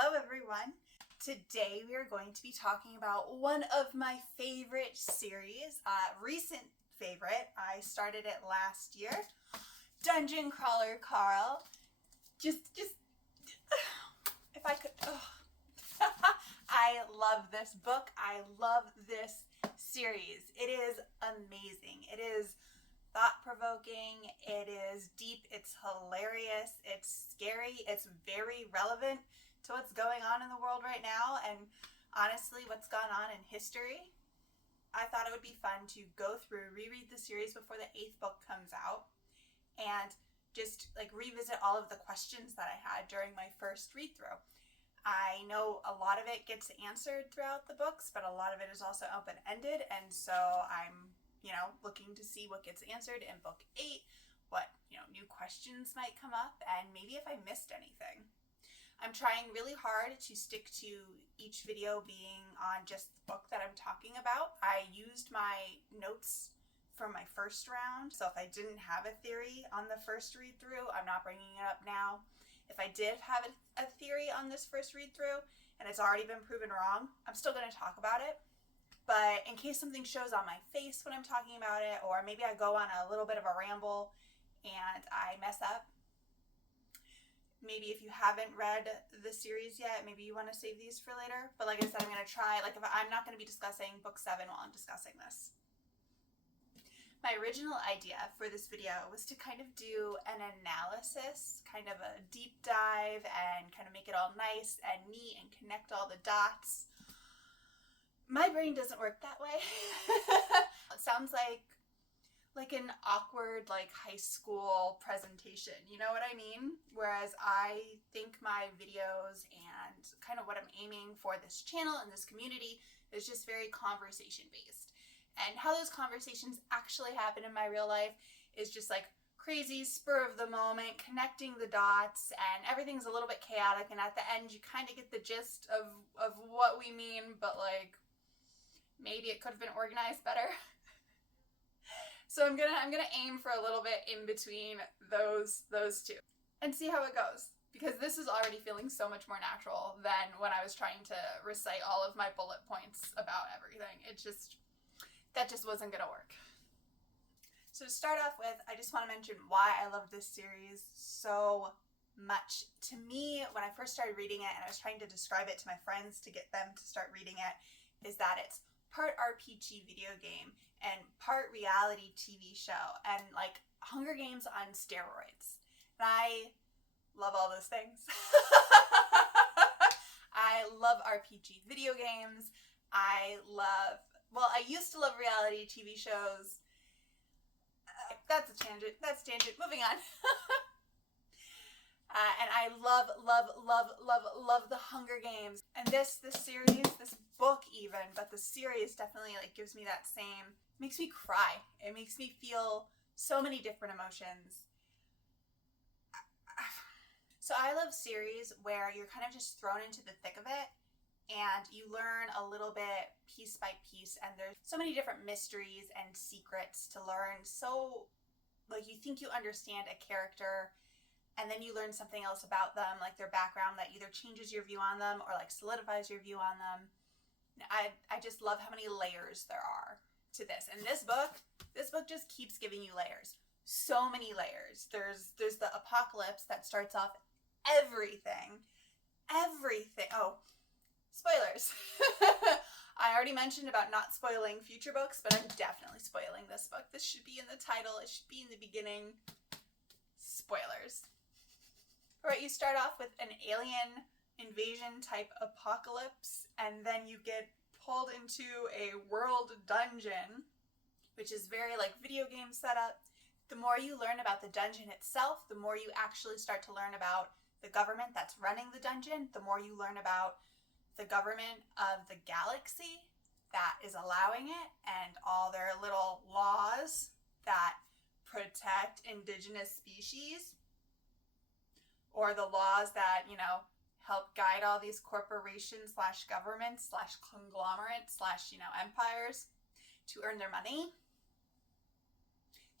Hello everyone. Today we are going to be talking about one of my favorite series, recent favorite. I started it last year. Dungeon Crawler Carl. Just if I could, I love this book. I love this series. It is amazing. It is thought-provoking, it is deep, it's hilarious, it's scary, it's very relevant to what's going on in the world right now and honestly what's gone on in history. I thought it would be fun to go through, reread the series before the 8th book comes out and just like revisit all of the questions that I had during my first read-through. I know a lot of it gets answered throughout the books, but a lot of it is also open-ended, and so I'm looking to see what gets answered in book 8, what, new questions might come up, and maybe if I missed anything. I'm trying really hard to stick to each video being on just the book that I'm talking about. I used my notes from my first round, so if I didn't have a theory on the first read-through, I'm not bringing it up now. If I did have a theory on this first read-through, and it's already been proven wrong, I'm still going to talk about it. But in case something shows on my face when I'm talking about it, or maybe I go on a little bit of a ramble and I mess up, maybe if you haven't read the series yet, maybe you want to save these for later. But like I said, I'm going to try, if I'm not going to be discussing book 7 while I'm discussing this. My original idea for this video was to kind of do an analysis, kind of a deep dive, and kind of make it all nice and neat and connect all the dots. My brain doesn't work that way. It sounds like an awkward high school presentation, you know what I mean? Whereas I think my videos and kind of what I'm aiming for this channel and this community is just very conversation based. And how those conversations actually happen in my real life is just crazy, spur of the moment, connecting the dots, and everything's a little bit chaotic, and at the end you kind of get the gist of what we mean, but maybe it could have been organized better. So I'm gonna aim for a little bit in between those two and see how it goes, because this is already feeling so much more natural than when I was trying to recite all of my bullet points about everything. That just wasn't gonna work. So to start off with, I just want to mention why I love this series so much. To me, when I first started reading it and I was trying to describe it to my friends to get them to start reading it, is that it's part RPG video game and part reality TV show and Hunger Games on steroids. And I love all those things. I love RPG video games. I used to love reality TV shows. That's a tangent. Moving on. And I love the Hunger Games. And this series, this book even, but the series definitely gives me that same, makes me cry. It makes me feel so many different emotions. So I love series where you're kind of just thrown into the thick of it and you learn a little bit piece by piece, and there's so many different mysteries and secrets to learn. So you think you understand a character, and then you learn something else about them, their background, that either changes your view on them or solidifies your view on them. I just love how many layers there are to this. And this book just keeps giving you layers. So many layers. There's the apocalypse that starts off everything. Oh, spoilers. I already mentioned about not spoiling future books, but I'm definitely spoiling this book. This should be in the title. It should be in the beginning. Spoilers. Alright, you start off with an alien invasion type apocalypse, and then you get pulled into a world dungeon, which is very video game setup. The more you learn about the dungeon itself, the more you actually start to learn about the government that's running the dungeon, the more you learn about the government of the galaxy that is allowing it, and all their little laws that protect indigenous species, or the laws that, help guide all these corporations / governments / conglomerates / empires to earn their money.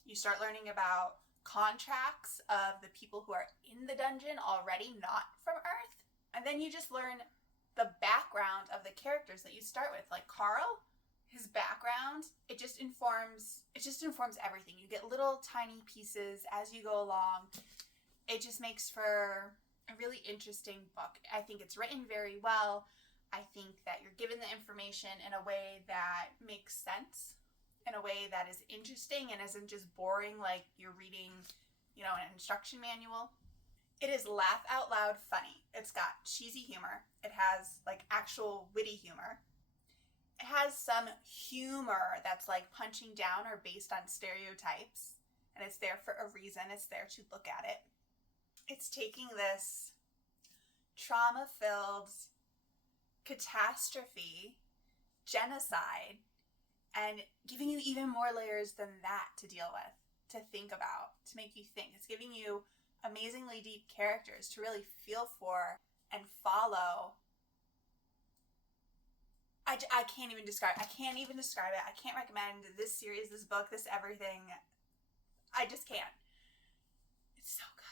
You start learning about contracts of the people who are in the dungeon already, not from Earth. And then you just learn the background of the characters that you start with. Like Carl, his background, it just informs everything. You get little tiny pieces as you go along. It just makes for a really interesting book. I think it's written very well. I think that you're given the information in a way that makes sense, in a way that is interesting and isn't just boring like you're reading, an instruction manual. It is laugh out loud funny. It's got cheesy humor. It has like actual witty humor. It has some humor that's like punching down or based on stereotypes, and it's there for a reason. It's there to look at it. It's taking this trauma-filled catastrophe, genocide, and giving you even more layers than that to deal with, to think about, to make you think. It's giving you amazingly deep characters to really feel for and follow. I can't even describe it. I can't recommend this series, this book, this everything. I just can't. It's so good.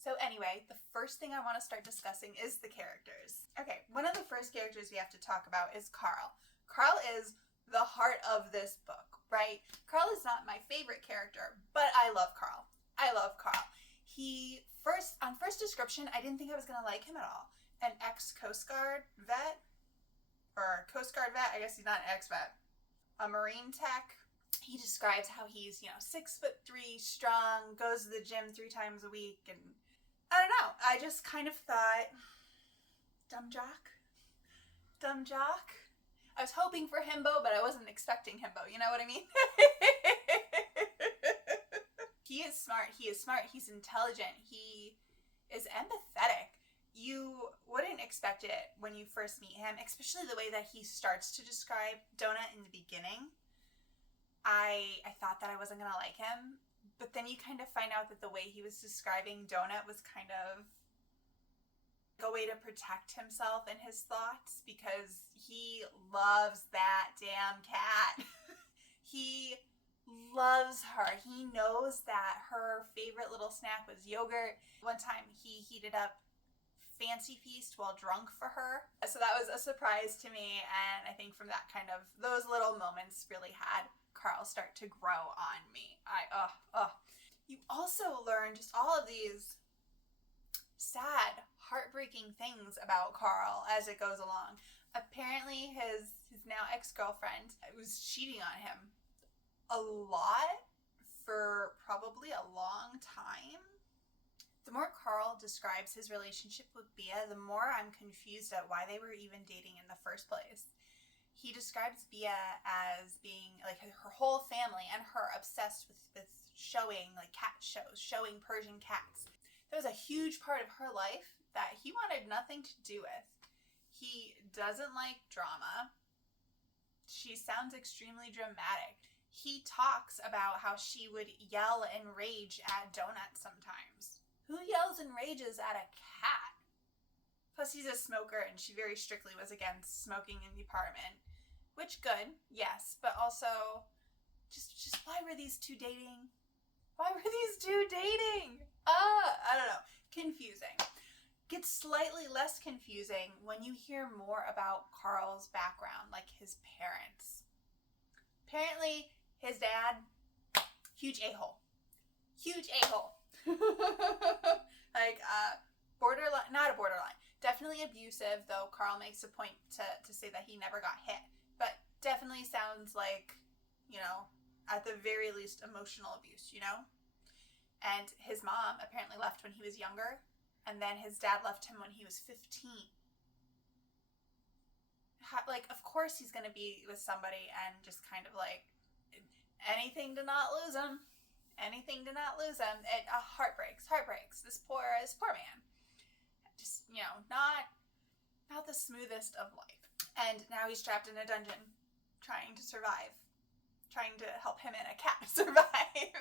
So anyway, the first thing I want to start discussing is the characters. Okay, one of the first characters we have to talk about is Carl. Carl is the heart of this book, right? Carl is not my favorite character, but I love Carl. On first description, I didn't think I was going to like him at all. An ex-Coast Guard vet, or Coast Guard vet, I guess he's not an ex-vet. A Marine tech. He describes how he's, 6'3", strong, goes to the gym 3 times a week, and I don't know. I just kind of thought, dumb jock. I was hoping for himbo, but I wasn't expecting himbo. You know what I mean? He is smart. He's intelligent. He is empathetic. You wouldn't expect it when you first meet him, especially the way that he starts to describe Donut in the beginning. I thought that I wasn't going to like him. But then you kind of find out that the way he was describing Donut was kind of a way to protect himself and his thoughts, because he loves that damn cat. He loves her. He knows that her favorite little snack was yogurt. One time he heated up Fancy Feast while drunk for her. So that was a surprise to me, and I think from that those little moments really had Carl start to grow on me. You also learn just all of these sad, heartbreaking things about Carl as it goes along. Apparently his now ex-girlfriend was cheating on him a lot for probably a long time. The more Carl describes his relationship with Bea, the more I'm confused at why they were even dating in the first place. He describes Bea as being like her whole family and her obsessed with showing like cat shows, showing Persian cats. There was a huge part of her life that he wanted nothing to do with. He doesn't like drama. She sounds extremely dramatic. He talks about how she would yell and rage at Donut sometimes. Who yells and rages at a cat? Plus he's a smoker, and she very strictly was against smoking in the apartment. Which, good, yes, but also, just why were these two dating? I don't know. Confusing. Gets slightly less confusing when you hear more about Carl's background, like his parents. Apparently, his dad, huge a-hole. Borderline, not a borderline. Definitely abusive, though Carl makes a point to say that he never got hit. But definitely sounds like, at the very least emotional abuse, And his mom apparently left when he was younger, and then his dad left him when he was 15. Of course he's going to be with somebody and just kind of anything to not lose him. It heartbreaks. This poor man. Just, not the smoothest of life. And now he's trapped in a dungeon, trying to survive. Trying to help him and a cat survive.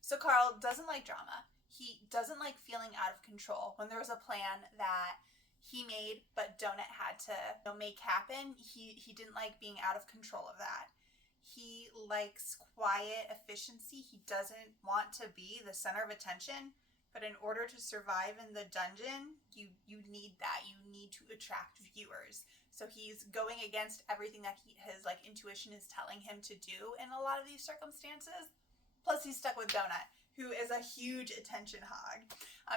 So Carl doesn't like drama. He doesn't like feeling out of control. When there was a plan that he made but Donut had to make happen, he didn't like being out of control of that. He likes quiet efficiency. He doesn't want to be the center of attention. But in order to survive in the dungeon, you need that. You need to attract viewers. So he's going against everything that his like intuition is telling him to do in a lot of these circumstances. Plus he's stuck with Donut, who is a huge attention hog.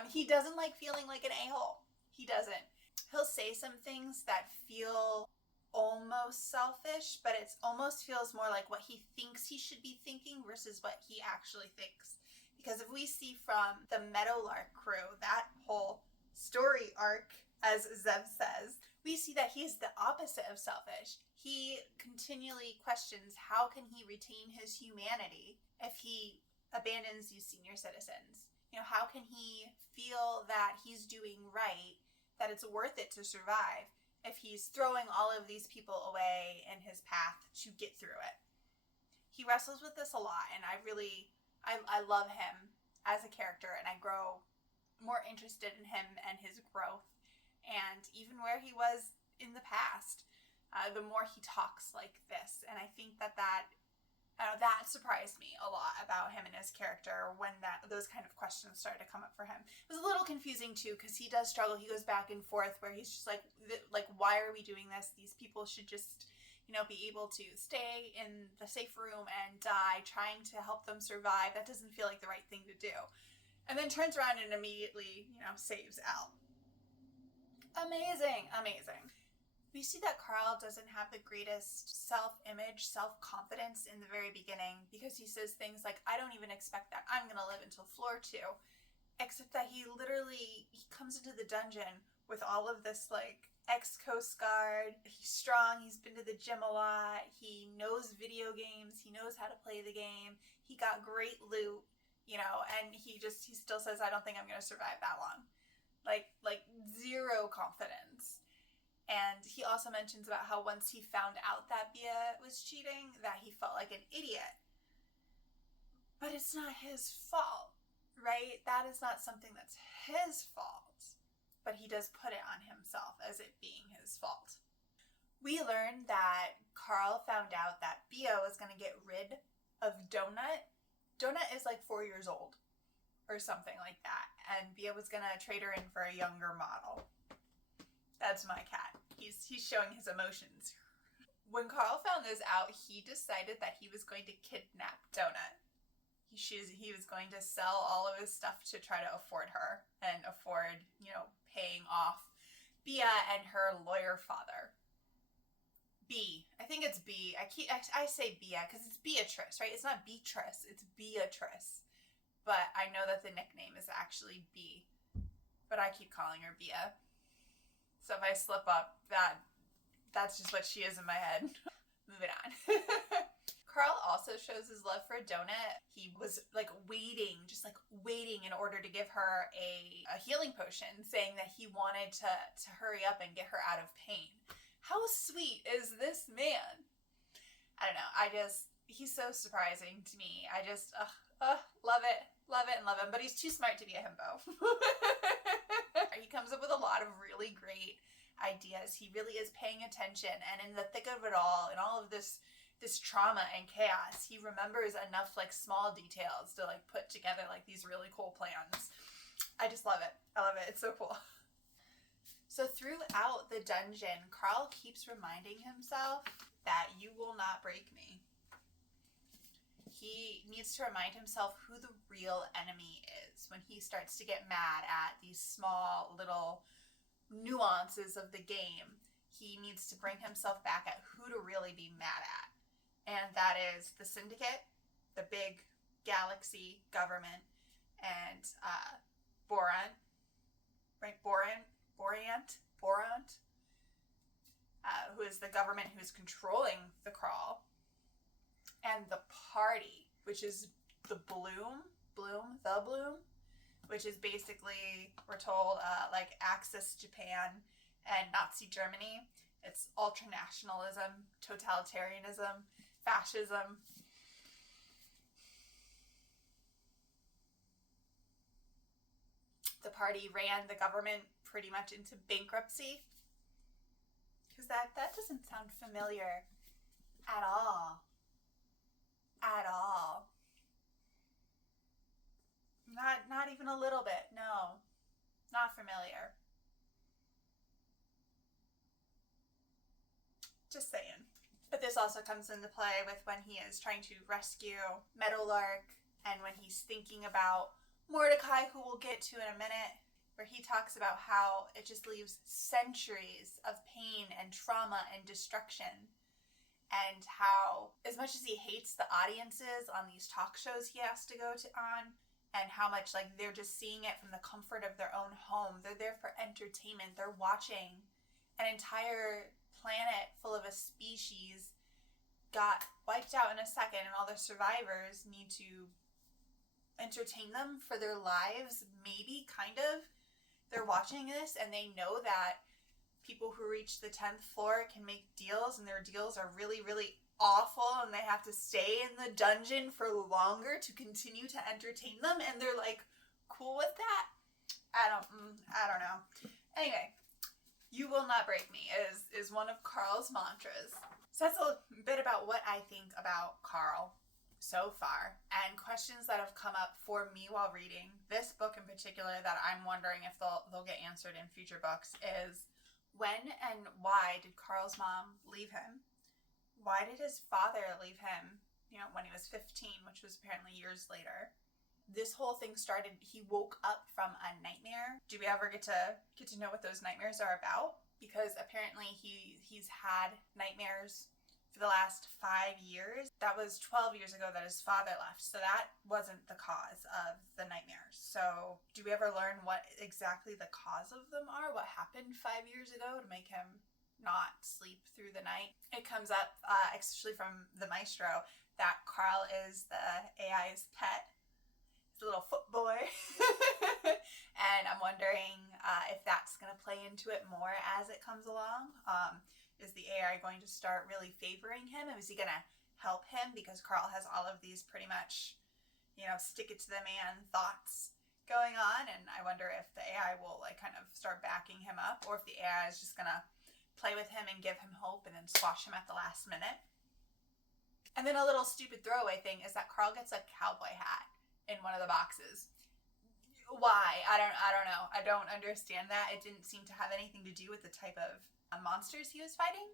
He doesn't like feeling like an a-hole. He doesn't. He'll say some things that feel almost selfish, but it almost feels more like what he thinks he should be thinking versus what he actually thinks. Because if we see from the Meadow Lark crew, that whole story arc, as Zev says, we see that he's the opposite of selfish. He continually questions how can he retain his humanity if he abandons these senior citizens? You know, how can he feel that he's doing right, that it's worth it to survive if he's throwing all of these people away in his path to get through it? He wrestles with this a lot, and I love him as a character, and I grow more interested in him and his growth, and even where he was in the past, the more he talks like this. And I think that surprised me a lot about him and his character when those kind of questions started to come up for him. It was a little confusing too, because he does struggle. He goes back and forth where he's just like, why are we doing this? These people should just, be able to stay in the safe room and die, trying to help them survive. That doesn't feel like the right thing to do. And then turns around and immediately, saves Al. Amazing. We see that Carl doesn't have the greatest self-image, self-confidence in the very beginning, because he says things like, I don't even expect that I'm going to live until floor 2. Except that he comes into the dungeon with all of this, ex-Coast Guard. He's strong. He's been to the gym a lot. He knows video games. He knows how to play the game. He got great loot, and he still says, I don't think I'm going to survive that long. Like zero confidence. And he also mentions about how once he found out that Bia was cheating, that he felt like an idiot. But it's not his fault, right? That is not something that's his fault. But he does put it on himself as it being his fault. We learned that Carl found out that Bia was going to get rid of Donut. Donut is 4 years old or something like that. And Bia was going to trade her in for a younger model. That's my cat. He's showing his emotions. When Carl found this out, he decided that he was going to kidnap Donut. He was going to sell all of his stuff to try to afford her and afford, paying off Bia and her lawyer father. B. I think it's B. I say Bia because it's Beatrice, right? It's not Beatrice, it's Beatrice. But I know that the nickname is actually B. But I keep calling her Bia. So if I slip up, that's just what she is in my head. Moving on. Carl also shows his love for Donut. He was waiting in order to give her a healing potion, saying that he wanted to hurry up and get her out of pain. How sweet is this man? I don't know. He's so surprising to me. I just, love it and love him. But he's too smart to be a himbo. He comes up with a lot of really great ideas. He really is paying attention. And in the thick of it all, in all of this trauma and chaos, he remembers enough small details to put together these really cool plans. I just love it. I love it. It's so cool. So throughout the dungeon, Carl keeps reminding himself that you will not break me. He needs to remind himself who the real enemy is when he starts to get mad at these small little nuances of the game. He needs to bring himself back at who to really be mad at. And that is the Syndicate, the big galaxy government, and Borant, right? Borant, who is the government who is controlling the Crawl, and the Party, which is the Bloom, which is basically, we're told, Axis Japan and Nazi Germany. It's ultranationalism, totalitarianism, fascism. The Party ran the government pretty much into bankruptcy. Because that doesn't sound familiar at all. at all. Not even a little bit. No. Not familiar. Just saying. But this also comes into play with when he is trying to rescue Meadow Lark and when he's thinking about Mordecai, who we'll get to in a minute, where he talks about how it just leaves centuries of pain and trauma and destruction, and how as much as he hates the audiences on these talk shows he has to go on, and how much like they're just seeing it from the comfort of their own home, they're there for entertainment, they're watching an entire planet full of a species got wiped out in a second, and all the survivors need to entertain them for their lives, maybe, kind of. They're watching this and they know that people who reach the 10th floor can make deals, and their deals are really, really awful, and they have to stay in the dungeon for longer to continue to entertain them, and they're like cool with that. I don't know. Anyway, "You will not break me" is one of Carl's mantras. So that's a bit about what I think about Carl so far, and questions that have come up for me while reading this book in particular that I'm wondering if they'll get answered in future books is, when and why did Carl's mom leave him? Why did his father leave him, when he was 15, which was apparently years later? This whole thing started, he woke up from a nightmare. Do we ever get to know what those nightmares are about? Because apparently he's had nightmares for the last 5 years. That was 12 years ago that his father left, so that wasn't the cause of the nightmares. So do we ever learn what exactly the cause of them are? What happened 5 years ago to make him not sleep through the night? It comes up, especially from the maestro, that Carl is the AI's pet. He's a little foot boy. And I'm wondering if that's going to play into it more as it comes along. Is the AI going to start really favoring him? Is he going to help him? Because Carl has all of these pretty much, stick it to the man thoughts going on. And I wonder if the AI will kind of start backing him up, or if the AI is just going to play with him and give him hope and then squash him at the last minute. And then a little stupid throwaway thing is that Carl gets a cowboy hat in one of the boxes. Why? I don't know. I don't understand that. It didn't seem to have anything to do with the type of monsters he was fighting,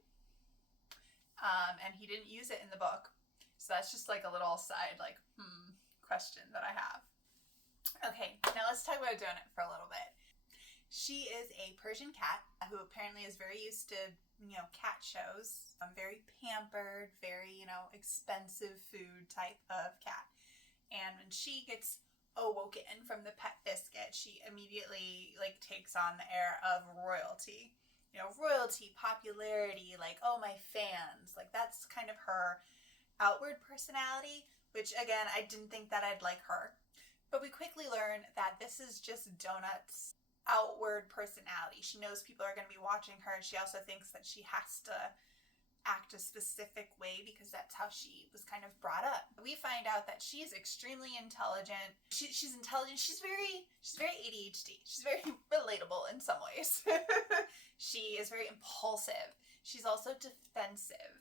and he didn't use it in the book, so that's just like a little side question that I have. Okay, now let's talk about Donut for a little bit. She is a Persian cat who apparently is very used to cat shows. Very pampered, very expensive food type of cat, and when she gets awoken from the pet biscuit, she immediately takes on the air of royalty. Royalty, popularity, oh, my fans. That's kind of her outward personality, which, again, I didn't think that I'd like her. But we quickly learn that this is just Donut's outward personality. She knows people are going to be watching her. She also thinks that she has to act a specific way because that's how she was kind of brought up. We find out that she's extremely intelligent. She's intelligent. She's very ADHD. She's very relatable in some ways. She is very impulsive. She's also defensive.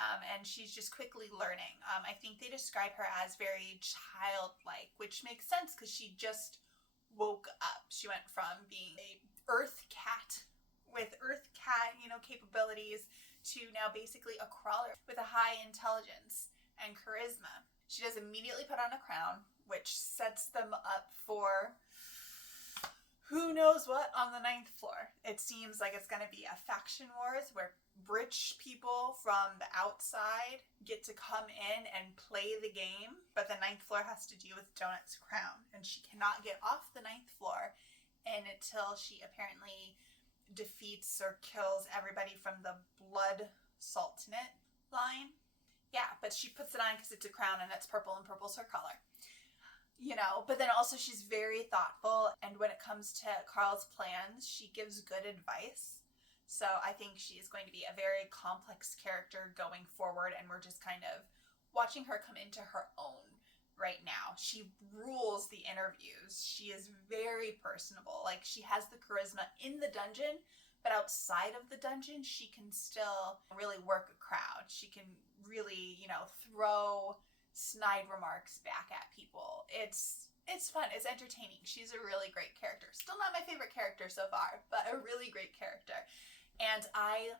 And she's just quickly learning. I think they describe her as very childlike, which makes sense because she just woke up. She went from being a earth cat with earth cat, capabilities to now basically a crawler with a high intelligence and charisma. She does immediately put on a crown, which sets them up for who knows what on the 9th floor. It seems like it's going to be a faction wars where rich people from the outside get to come in and play the game, but the 9th floor has to deal with Donut's crown, and she cannot get off the 9th floor until she apparently defeats or kills everybody from the blood sultanate line. Yeah, but she puts it on because it's a crown and it's purple, and purple's her color. But then also she's very thoughtful, and when it comes to Carl's plans, she gives good advice. So I think she is going to be a very complex character going forward, and we're just kind of watching her come into her own right now. She rules the interviews. She is very personable. She has the charisma in the dungeon, but outside of the dungeon, she can still really work a crowd. She can really, throw snide remarks back at people. It's fun. It's entertaining. She's a really great character. Still not my favorite character so far, but a really great character. And I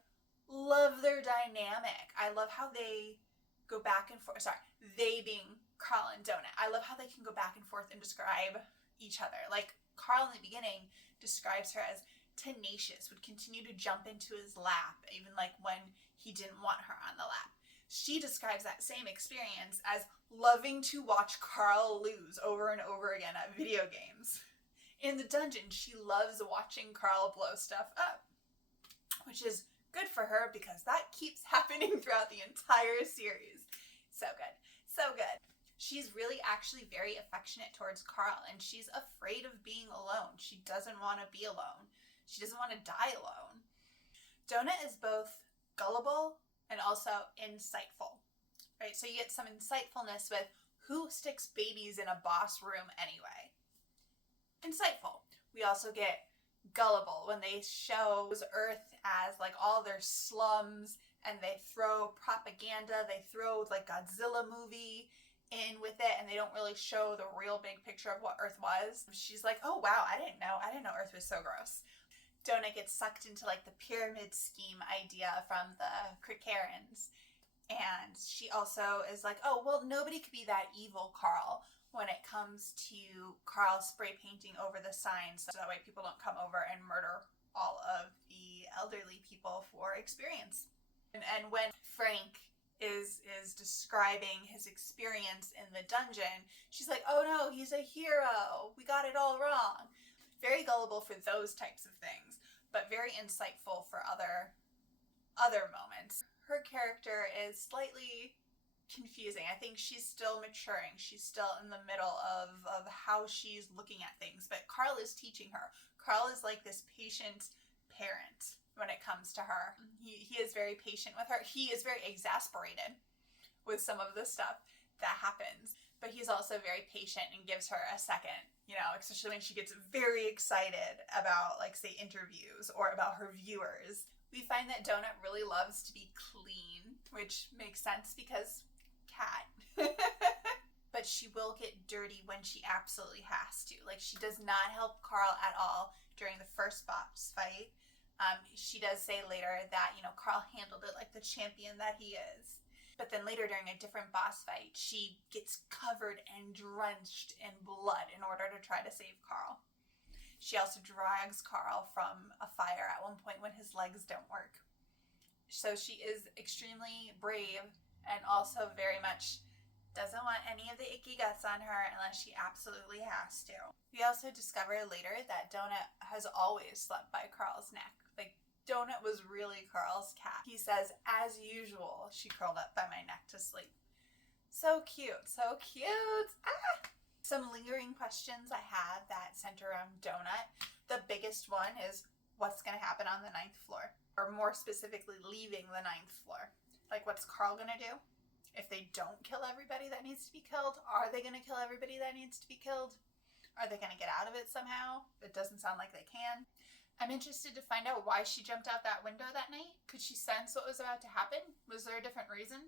love their dynamic. I love how they go back and forth. Sorry, they being Carl and Donut. I love how they can go back and forth and describe each other. Like, Carl in the beginning describes her as tenacious, would continue to jump into his lap, even like when he didn't want her on the lap. She describes that same experience as loving to watch Carl lose over and over again at video games. In the dungeon, she loves watching Carl blow stuff up, which is good for her because that keeps happening throughout the entire series. So good. So good. She's really actually very affectionate towards Carl, and she's afraid of being alone. She doesn't want to be alone. She doesn't want to die alone. Donut is both gullible and also insightful, right? So you get some insightfulness with who sticks babies in a boss room anyway. Insightful. We also get gullible when they show Earth as like all their slums, and they throw propaganda, they throw like Godzilla movie in with it, and they don't really show the real big picture of what Earth was. She's like, oh wow, I didn't know Earth was so gross. Donut gets sucked into like the pyramid scheme idea from the Cricarans. And she also is like, oh, well, nobody could be that evil, Carl, when it comes to Carl spray painting over the signs, so that way people don't come over and murder all of the elderly people for experience. And when Frank is describing his experience in the dungeon, she's like, oh no, he's a hero. We got it all wrong. Very gullible for those types of things, but very insightful for other moments. Her character is slightly confusing. I think she's still maturing. She's still in the middle of how she's looking at things, but Carl is teaching her. Carl is like this patient parent when it comes to her. He is very patient with her. He is very exasperated with some of the stuff that happens, but he's also very patient and gives her a second, you know, especially when she gets very excited about, like, say, interviews or about her viewers. We find that Donut really loves to be clean, which makes sense because cat. But she will get dirty when she absolutely has to. Like, she does not help Carl at all during the first boss fight. She does say later that, you know, Carl handled it like the champion that he is. But then later during a different boss fight, she gets covered and drenched in blood in order to try to save Carl. She also drags Carl from a fire at one point when his legs don't work. So she is extremely brave and also very much doesn't want any of the icky guts on her unless she absolutely has to. We also discover later that Donut has always slept by Carl's neck. Like, Donut was really Carl's cat. He says, as usual, she curled up by my neck to sleep. So cute, so cute. Ah! Some lingering questions I have that center around Donut. The biggest one is, what's going to happen on the 9th floor? Or more specifically, leaving the 9th floor. Like, what's Carl going to do? If they don't kill everybody that needs to be killed, are they going to kill everybody that needs to be killed? Are they going to get out of it somehow? It doesn't sound like they can. I'm interested to find out why she jumped out that window that night. Could she sense what was about to happen? Was there a different reason?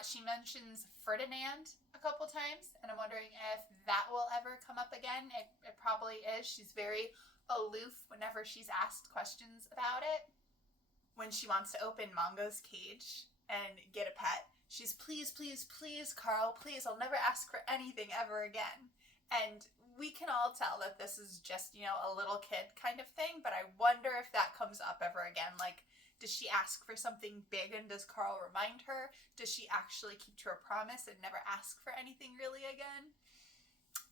She mentions Ferdinand a couple times, and I'm wondering if that will ever come up again. It probably is. She's very aloof whenever she's asked questions about it. When she wants to open Mongo's cage and get a pet, she's, please, please, please, Carl, please, I'll never ask for anything ever again. And we can all tell that this is just, you know, a little kid kind of thing, but I wonder if that comes up ever again. Like, does she ask for something big and does Carl remind her? Does she actually keep to her promise and never ask for anything really again?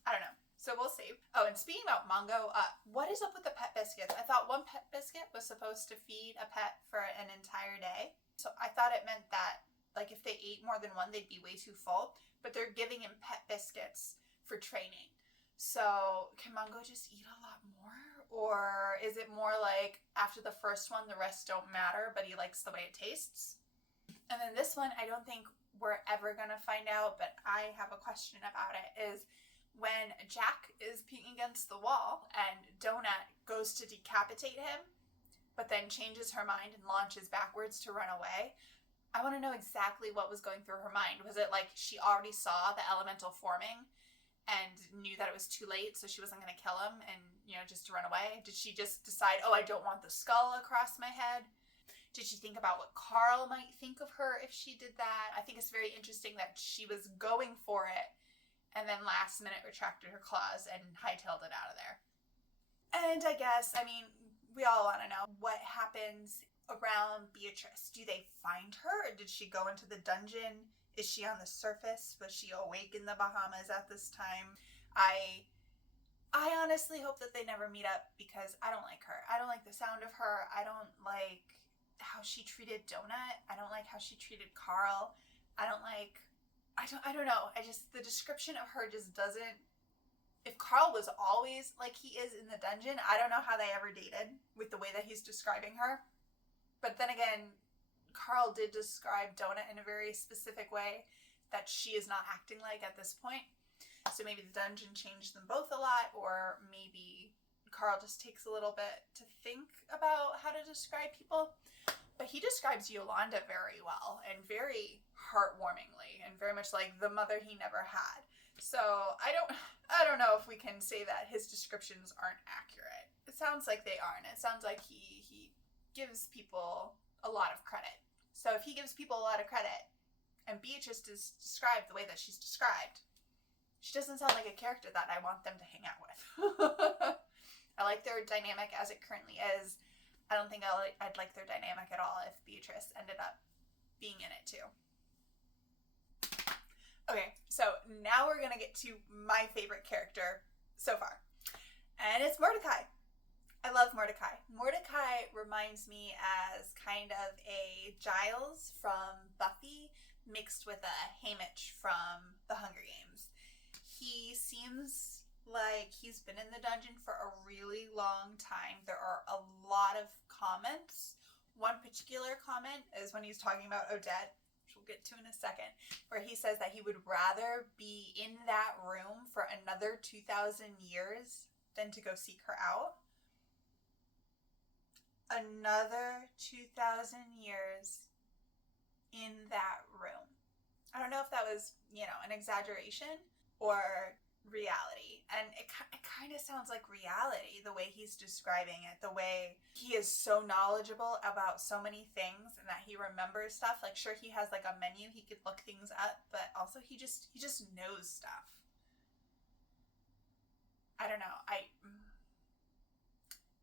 I don't know. So we'll see. Oh, and speaking about Mongo, what is up with the pet biscuits? I thought one pet biscuit was supposed to feed a pet for an entire day. So I thought it meant that, like, if they ate more than one, they'd be way too full. But they're giving him pet biscuits for training. So can Mongo just eat a lot more? Or is it more like after the first one, the rest don't matter, but he likes the way it tastes? And then this one, I don't think we're ever going to find out, but I have a question about it, is when Jack is peeing against the wall and Donut goes to decapitate him, but then changes her mind and launches backwards to run away, I want to know exactly what was going through her mind. Was it like she already saw the elemental forming and knew that it was too late, so she wasn't going to kill him and, just to run away? Did she just decide, oh, I don't want the skull across my head? Did she think about what Carl might think of her if she did that? I think it's very interesting that she was going for it and then last minute retracted her claws and hightailed it out of there. And I guess, we all want to know what happens around Beatrice. Do they find her, or did she go into the dungeon? Is she on the surface? Was she awake in the Bahamas at this time? I honestly hope that they never meet up, because I don't like her. I don't like the sound of her. I don't like how she treated Donut. I don't like how she treated Carl. I don't know. The description of her just doesn't. If Carl was always like he is in the dungeon, I don't know how they ever dated with the way that he's describing her. But then again, Carl did describe Donut in a very specific way that she is not acting like at this point. So maybe the dungeon changed them both a lot, or maybe Carl just takes a little bit to think about how to describe people. But he describes Yolanda very well and very heartwarmingly and very much like the mother he never had. So I don't know if we can say that his descriptions aren't accurate. It sounds like they aren't. It sounds like he gives people a lot of credit. So if he gives people a lot of credit and Beatrice is described the way that she's described, she doesn't sound like a character that I want them to hang out with. I like their dynamic as it currently is. I don't think I'd like their dynamic at all if Beatrice ended up being in it too. Okay, so now we're going to get to my favorite character so far. And it's Mordecai. I love Mordecai. Mordecai reminds me as kind of a Giles from Buffy mixed with a Haymitch from The Hunger Games. He seems like he's been in the dungeon for a really long time. There are a lot of comments. One particular comment is when he's talking about Odette, which we'll get to in a second, where he says that he would rather be in that room for another 2,000 years than to go seek her out. Another 2,000 years in that room. I don't know if that was, an exaggeration or reality. And it kind of sounds like reality, the way he's describing it, the way he is so knowledgeable about so many things and that he remembers stuff. Like, sure, he has like a menu, he could look things up, but also he just knows stuff. I don't know.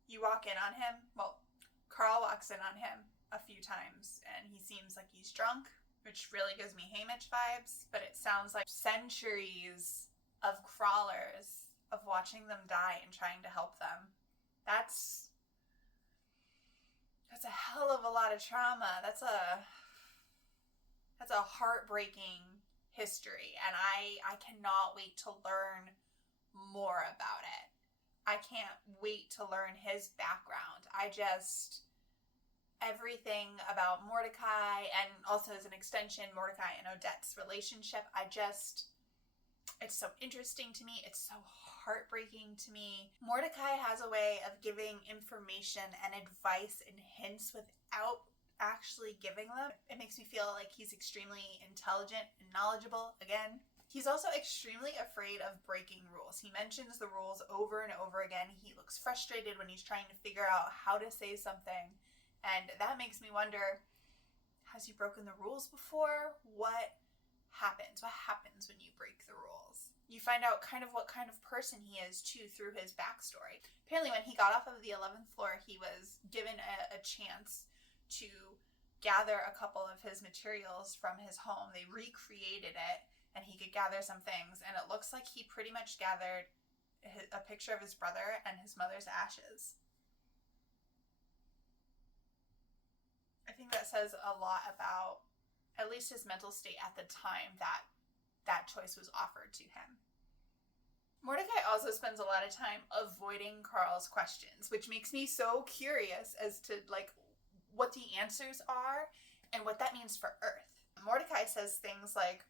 You walk in on him. Well, Carl walks in on him a few times and he seems like he's drunk, which really gives me Haymitch vibes, but it sounds like centuries of crawlers, of watching them die and trying to help them. That's a hell of a lot of trauma. That's a heartbreaking history, and I cannot wait to learn more about it. I can't wait to learn his background. Everything about Mordecai, and also as an extension, Mordecai and Odette's relationship, it's so interesting to me. It's so heartbreaking to me. Mordecai has a way of giving information and advice and hints without actually giving them. It makes me feel like he's extremely intelligent and knowledgeable. Again, he's also extremely afraid of breaking rules. He mentions the rules over and over again. He looks frustrated when he's trying to figure out how to say something. And that makes me wonder, has he broken the rules before? What happens? What happens when you break the rules? You find out kind of what kind of person he is too through his backstory. Apparently when he got off of the 11th floor, he was given a chance to gather a couple of his materials from his home. They recreated it and he could gather some things, and it looks like he pretty much gathered a picture of his brother and his mother's ashes. I think that says a lot about at least his mental state at the time that choice was offered to him. Mordecai also spends a lot of time avoiding Carl's questions, which makes me so curious as to what the answers are and what that means for Earth. Mordecai says things like,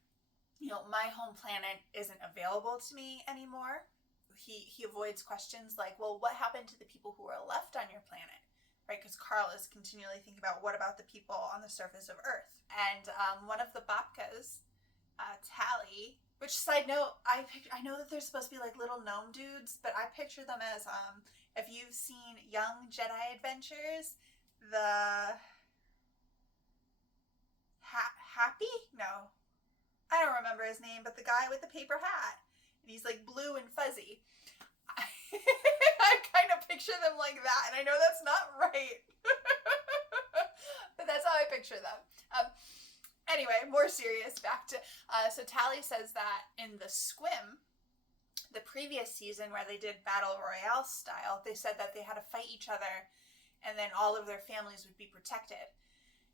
my home planet isn't available to me anymore. He avoids questions like, well, what happened to the people who are left on your planet? right? Because Carl is continually thinking about what about the people on the surface of Earth. And one of the babkas, Tally, which, side note, I know that they're supposed to be like little gnome dudes, but I picture them as, if you've seen Young Jedi Adventures, the Happy? No. I don't remember his name, but the guy with the paper hat. And he's like blue and fuzzy. I kind of picture them like that, and I know that's not right. But that's how I picture them. Anyway, more serious, back to... so Tally says that in the Squim, the previous season where they did Battle Royale style, they said that they had to fight each other and then all of their families would be protected.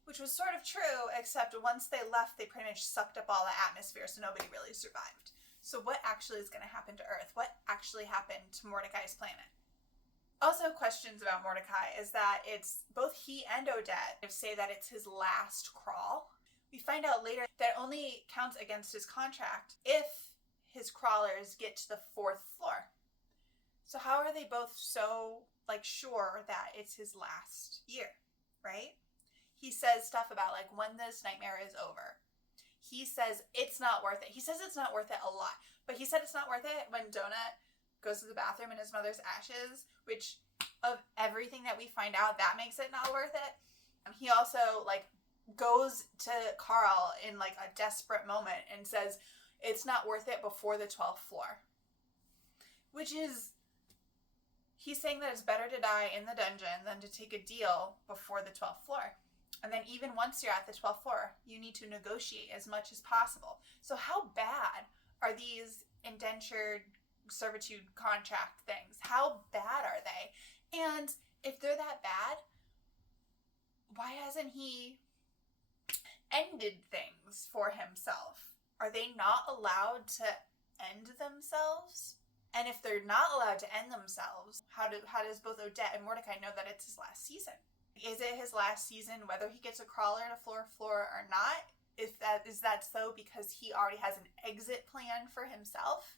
Which was sort of true, except once they left, they pretty much sucked up all the atmosphere, so nobody really survived. So what actually is going to happen to Earth? What actually happened to Mordecai's planet? Also, questions about Mordecai is that it's both he and Odette say that it's his last crawl. We find out later that it only counts against his contract if his crawlers get to the 4th floor. So how are they both so, sure that it's his last year, right? He says stuff about, when this nightmare is over. He says it's not worth it. He says it's not worth it a lot. But he said it's not worth it when Donut goes to the bathroom in his mother's ashes, which, of everything that we find out, that makes it not worth it. And he also, goes to Carl in, a desperate moment and says it's not worth it before the 12th floor. Which is... he's saying that it's better to die in the dungeon than to take a deal before the 12th floor. And then even once you're at the 12th floor, you need to negotiate as much as possible. So how bad are these indentured servitude contract things? How bad are they? And if they're that bad, why hasn't he ended things for himself? Are they not allowed to end themselves? And if they're not allowed to end themselves, how does both Odette and Mordecai know that it's his last season? Is it his last season whether he gets a crawler to floor or not? Is that so because he already has an exit plan for himself?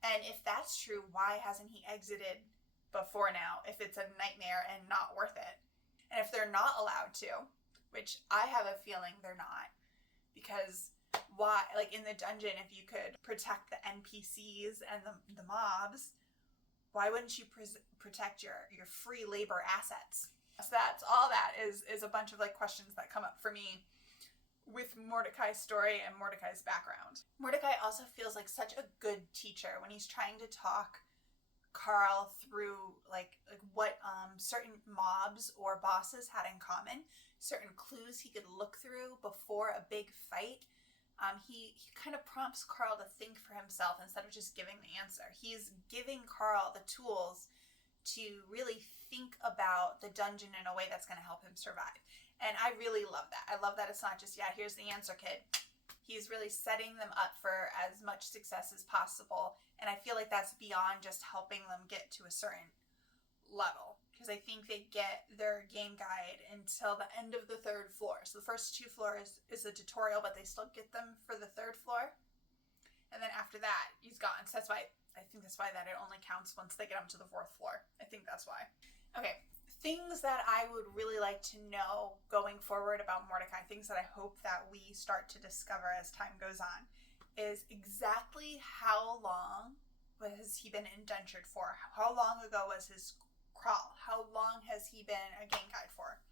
And if that's true, why hasn't he exited before now if it's a nightmare and not worth it? And if they're not allowed to, which I have a feeling they're not, because why, in the dungeon, if you could protect the NPCs and the mobs, why wouldn't you protect your free labor assets? So that's all that is a bunch of questions that come up for me with Mordecai's story and Mordecai's background. Mordecai also feels like such a good teacher when he's trying to talk Carl through what certain mobs or bosses had in common, certain clues he could look through before a big fight. He kind of prompts Carl to think for himself instead of just giving the answer. He's giving Carl the tools to really think about the dungeon in a way that's going to help him survive. And I really love that. I love that it's not just, here's the answer, kid. He's really setting them up for as much success as possible. And I feel like that's beyond just helping them get to a certain level. Because I think they get their game guide until the end of the 3rd floor. So the first 2 floors is a tutorial, but they still get them for the 3rd floor. And then after that, he's gone. So I think that's why that it only counts once they get up to the 4th floor. I think that's why. Okay, things that I would really like to know going forward about Mordecai, things that I hope that we start to discover as time goes on, is exactly how long has he been indentured for? How long ago was his crawl? How long has he been a game guide for?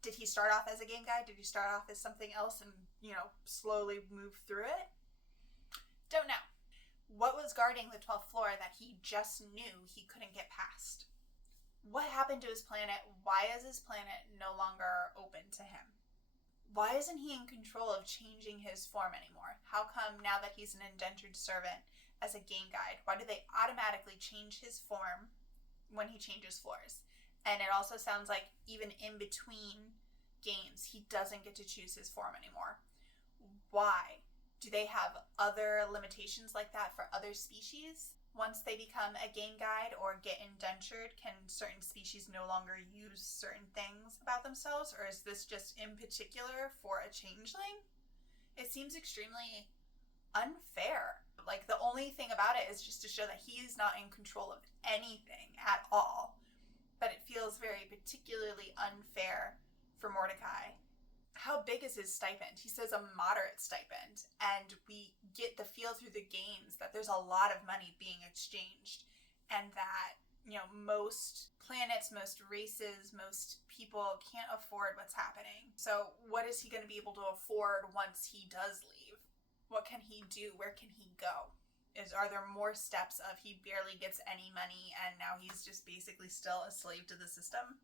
Did he start off as a game guide? Did he start off as something else and, slowly move through it? Don't know. What was guarding the 12th floor that he just knew he couldn't get past? What happened to his planet? Why is his planet no longer open to him? Why isn't he in control of changing his form anymore? How come now that he's an indentured servant as a game guide, why do they automatically change his form when he changes floors? And it also sounds like even in between games, he doesn't get to choose his form anymore. Why? Do they have other limitations like that for other species? Once they become a game guide or get indentured, can certain species no longer use certain things about themselves? Or is this just in particular for a changeling? It seems extremely unfair. The only thing about it is just to show that he's not in control of anything at all. But it feels very particularly unfair for Mordecai. How big is his stipend? He says a moderate stipend, and we get the feel through the games that there's a lot of money being exchanged, and that, you know, most planets, most races, most people can't afford what's happening. So what is he going to be able to afford once he does leave? What can he do? Where can he go? Are there more steps of he barely gets any money and now he's just basically still a slave to the system?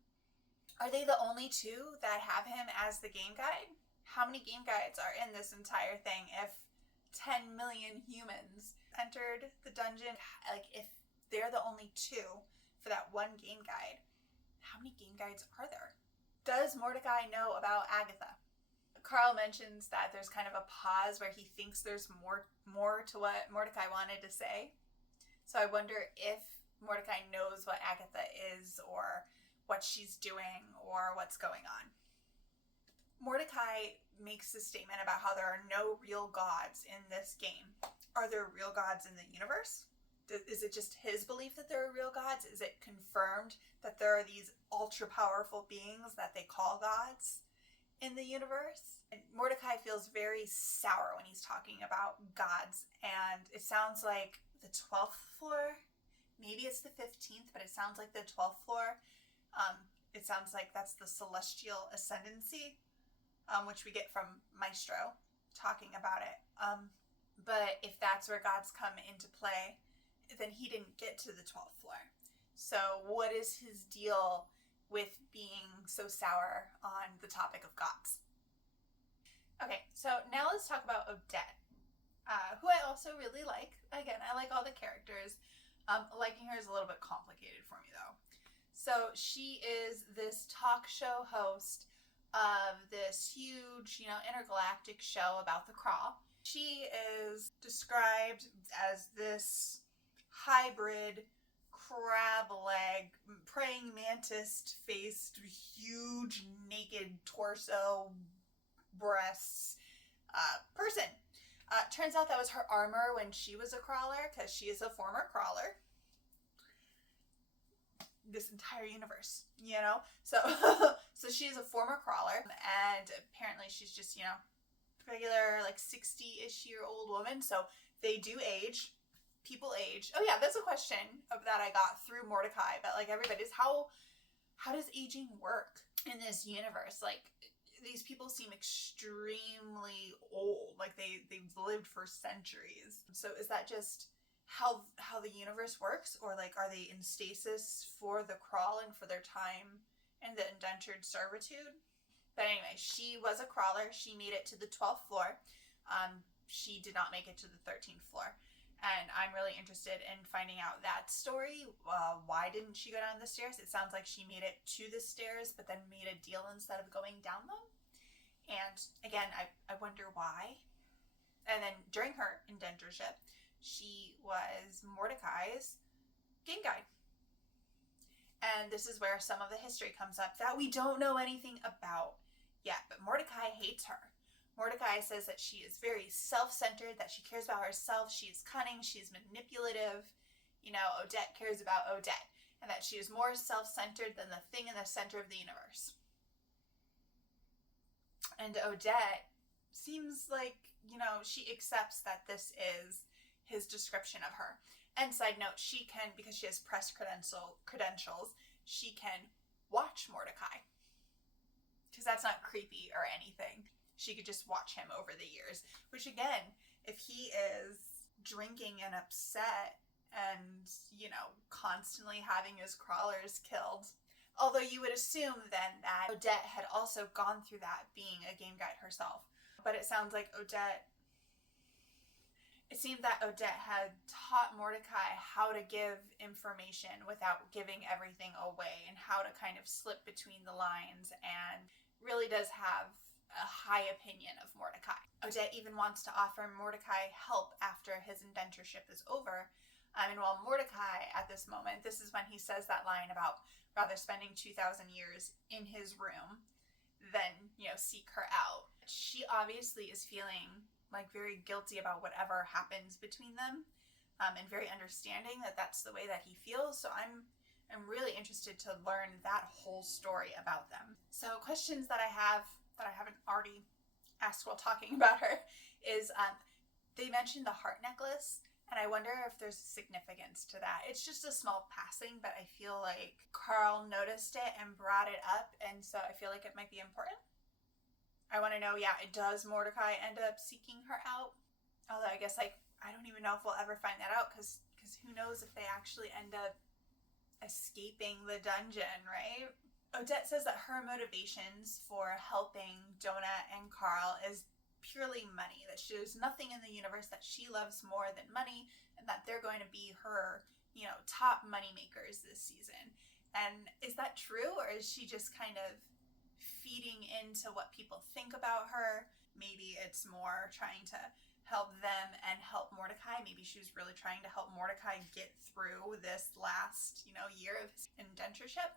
Are they the only two that have him as the game guide? How many game guides are in this entire thing? If 10 million humans entered the dungeon, like if they're the only two for that one game guide, how many game guides are there? Does Mordecai know about Agatha? Carl mentions that there's kind of a pause where he thinks there's more to what Mordecai wanted to say. So I wonder if Mordecai knows what Agatha is, or what she's doing, or what's going on. Mordecai makes a statement about how there are no real gods in this game. Are there real gods in the universe? Is it just his belief that there are real gods? Is it confirmed that there are these ultra-powerful beings that they call gods in the universe? And Mordecai feels very sour when he's talking about gods, and it sounds like the 12th floor. Maybe it's the 15th, but it sounds like the 12th floor. It sounds like that's the celestial ascendancy, which we get from Maestro talking about it. But if that's where gods come into play, then he didn't get to the 12th floor. So what is his deal with being so sour on the topic of gods? Okay, so now let's talk about Odette, who I also really like. Again, I like all the characters. Liking her is a little bit complicated for me, though. So she is this talk show host of this huge, intergalactic show about the Crawl. She is described as this hybrid crab leg, praying mantis faced, huge, naked torso, breasts person. Turns out that was her armor when she was a crawler, because she is a former crawler. This entire universe, so so she's a former crawler, and apparently she's just regular 60-ish year old woman. So they do age, people age. Oh yeah, that's a question that I got through Mordecai, but everybody's, how does aging work in this universe? These people seem extremely old, they've lived for centuries. So is that just how the universe works, or are they in stasis for the Crawl and for their time in the indentured servitude? But anyway, she was a crawler. She made it to the 12th floor. She did not make it to the 13th floor, and I'm really interested in finding out that story. Why didn't she go down the stairs? It sounds like she made it to the stairs but then made a deal instead of going down them, and again, I wonder why. And then during her indentureship, she was Mordecai's game guide. And this is where some of the history comes up that we don't know anything about yet, but Mordecai hates her. Mordecai says that she is very self-centered, that she cares about herself, she is cunning, she is manipulative. Odette cares about Odette, and that she is more self-centered than the thing in the center of the universe. And Odette seems like, she accepts that this is his description of her. And side note, she can, because she has press credentials, she can watch Mordecai. Because that's not creepy or anything. She could just watch him over the years. Which again, if he is drinking and upset and, constantly having his crawlers killed, although you would assume then that Odette had also gone through that being a game guide herself. But it sounds like it seemed that Odette had taught Mordecai how to give information without giving everything away, and how to kind of slip between the lines, and really does have a high opinion of Mordecai. Odette even wants to offer Mordecai help after his indentureship is over. And while Mordecai, at this moment, this is when he says that line about rather spending 2,000 years in his room than, seek her out. She obviously is feeling very guilty about whatever happens between them, and very understanding that that's the way that he feels. So I'm I'm really interested to learn that whole story about them. So questions that I have that I haven't already asked while talking about her is, they mentioned the heart necklace, and I wonder if there's significance to that. It's just a small passing, but I feel like Carl noticed it and brought it up, and so I feel like it might be important. I want to know, does Mordecai end up seeking her out? Although I guess, like, I don't even know if we'll ever find that out, because who knows if they actually end up escaping the dungeon, right? Odette says that her motivations for helping Donut and Carl is purely money, that there's nothing in the universe that she loves more than money, and that they're going to be her, top money makers this season. And is that true, or is she just kind of feeding into what people think about her? Maybe it's more trying to help them and help Mordecai. Maybe she was really trying to help Mordecai get through this last, year of his indentureship.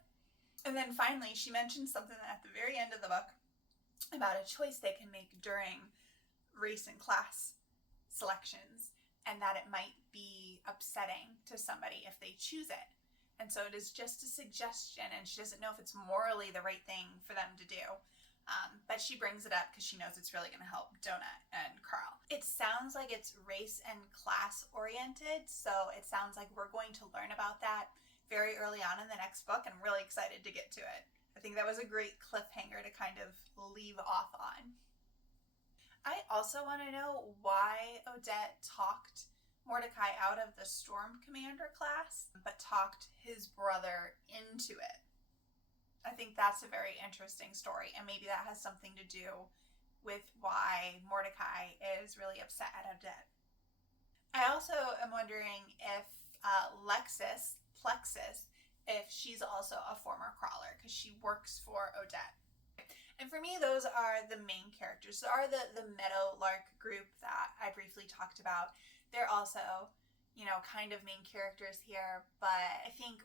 And then finally, she mentioned something at the very end of the book about a choice they can make during race and class selections, and that it might be upsetting to somebody if they choose it. And so it is just a suggestion, and she doesn't know if it's morally the right thing for them to do. But she brings it up because she knows it's really going to help Donut and Carl. It sounds like it's race and class oriented, so it sounds like we're going to learn about that very early on in the next book, and I'm really excited to get to it. I think that was a great cliffhanger to kind of leave off on. I also want to know why Odette talked Mordecai out of the Storm Commander class, but talked his brother into it. I think that's a very interesting story, and maybe that has something to do with why Mordecai is really upset at Odette. I also am wondering if Plexus, if she's also a former crawler, because she works for Odette. And for me, those are the main characters. Those are the Meadow Lark group that I briefly talked about. They're also, kind of main characters here, but I think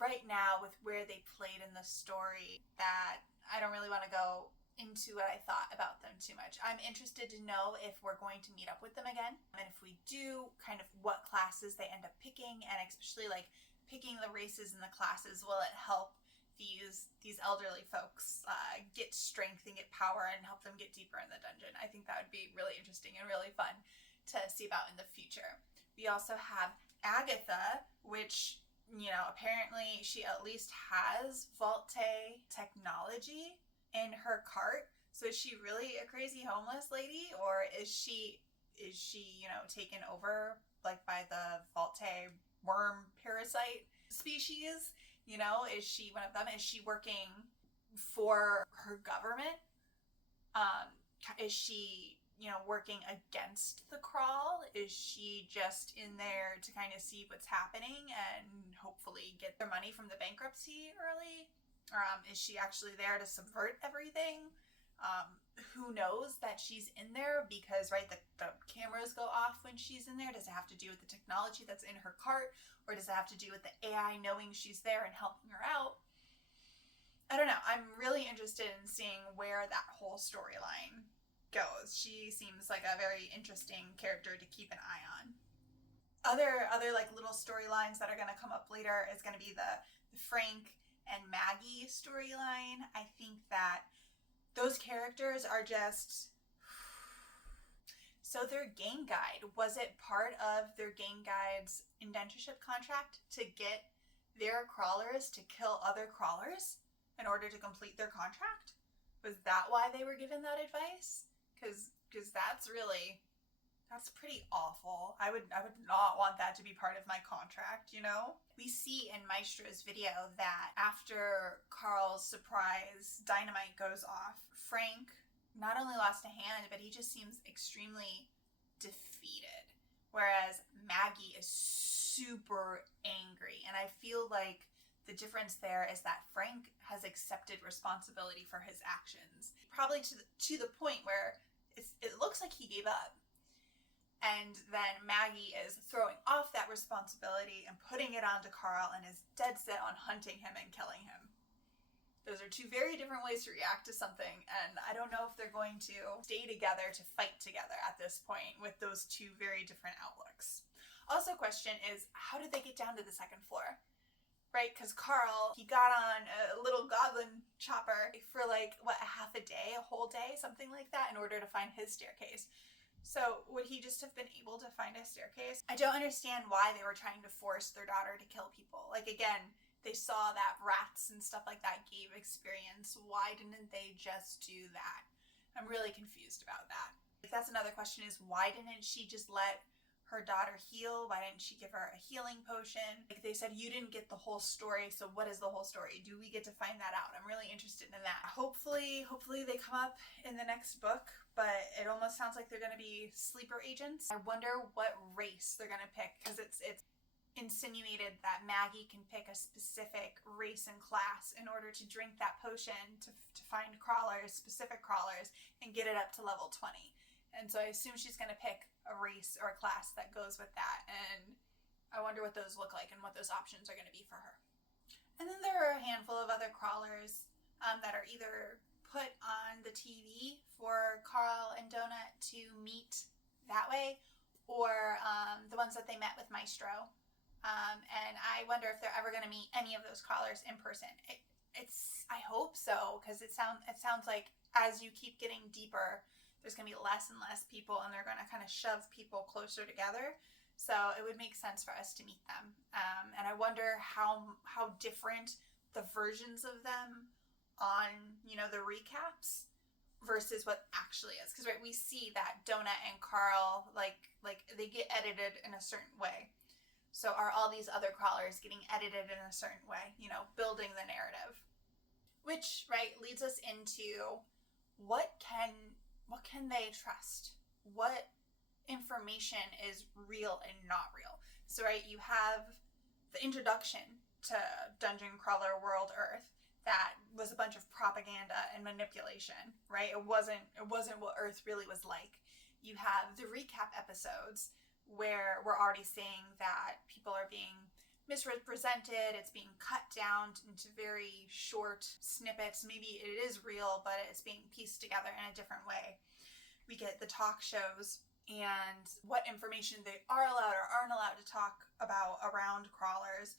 right now with where they played in the story that I don't really want to go into what I thought about them too much. I'm interested to know if we're going to meet up with them again, and if we do, kind of what classes they end up picking, and especially like picking the races and the classes, will it help these elderly folks get strength and get power and help them get deeper in the dungeon? I think that would be really interesting and really fun to see about in the future. We also have Agatha, which, apparently she at least has Vault-Tec technology in her cart. So is she really a crazy homeless lady, or is she taken over like by the Vault-Tec worm parasite species? Is she one of them? Is she working for her government? Is she, working against the crawl? Is she just in there to kind of see what's happening and hopefully get their money from the bankruptcy early? Is she actually there to subvert everything? Who knows that she's in there? Because, right, the cameras go off when she's in there. Does it have to do with the technology that's in her cart? Or does it have to do with the AI knowing she's there and helping her out? I don't know. I'm really interested in seeing where that whole storyline goes. She seems like a very interesting character to keep an eye on. Other like little storylines that are going to come up later is going to be the Frank and Maggie storyline. I think that those characters are just... So their game guide, was it part of their game guide's indentureship contract to get their crawlers to kill other crawlers in order to complete their contract? Was that why they were given that advice? Because that's pretty awful. I would not want that to be part of my contract, We see in Maestro's video that after Carl's surprise dynamite goes off, Frank not only lost a hand, but he just seems extremely defeated. Whereas Maggie is super angry. And I feel like the difference there is that Frank has accepted responsibility for his actions. Probably to the point where it looks like he gave up. And then Maggie is throwing off that responsibility and putting it onto Carl and is dead set on hunting him and killing him. Those are two very different ways to react to something, and I don't know if they're going to stay together to fight together at this point with those two very different outlooks. Also, question is, how did they get down to the second floor? right? Because Carl, he got on a little goblin chopper for like, what, half a day, a whole day, something like that, in order to find his staircase. So would he just have been able to find a staircase? I don't understand why they were trying to force their daughter to kill people. Like, again, they saw that rats and stuff like that gave experience. Why didn't they just do that? I'm really confused about that. That's another question, is why didn't she just let her daughter heal? Why didn't she give her a healing potion? Like they said, you didn't get the whole story, so what is the whole story? Do we get to find that out? I'm really interested in that. Hopefully they come up in the next book, but it almost sounds like they're going to be sleeper agents. I wonder what race they're going to pick, because it's insinuated that Maggie can pick a specific race and class in order to drink that potion to find crawlers, specific crawlers, and get it up to level 20. And so I assume she's going to pick a race or a class that goes with that. And I wonder what those look like and what those options are going to be for her. And then there are a handful of other crawlers that are either put on the TV for Carl and Donut to meet that way, or the ones that they met with Maestro. And I wonder if they're ever going to meet any of those crawlers in person. I hope so, because it sounds like as you keep getting deeper, there's going to be less and less people, and they're going to kind of shove people closer together. So it would make sense for us to meet them. And I wonder how different the versions of them on, the recaps versus what actually is. Because, right, we see that Donut and Carl, like they get edited in a certain way. So are all these other crawlers getting edited in a certain way, building the narrative? Which, right, leads us into what can they trust? What information is real and not real? So, right, you have the introduction to Dungeon Crawler World Earth that was a bunch of propaganda and manipulation, right? It wasn't what Earth really was like. You have the recap episodes where we're already seeing that people are being misrepresented, it's being cut down into very short snippets. Maybe it is real, but it's being pieced together in a different way. We get the talk shows and what information they are allowed or aren't allowed to talk about around crawlers,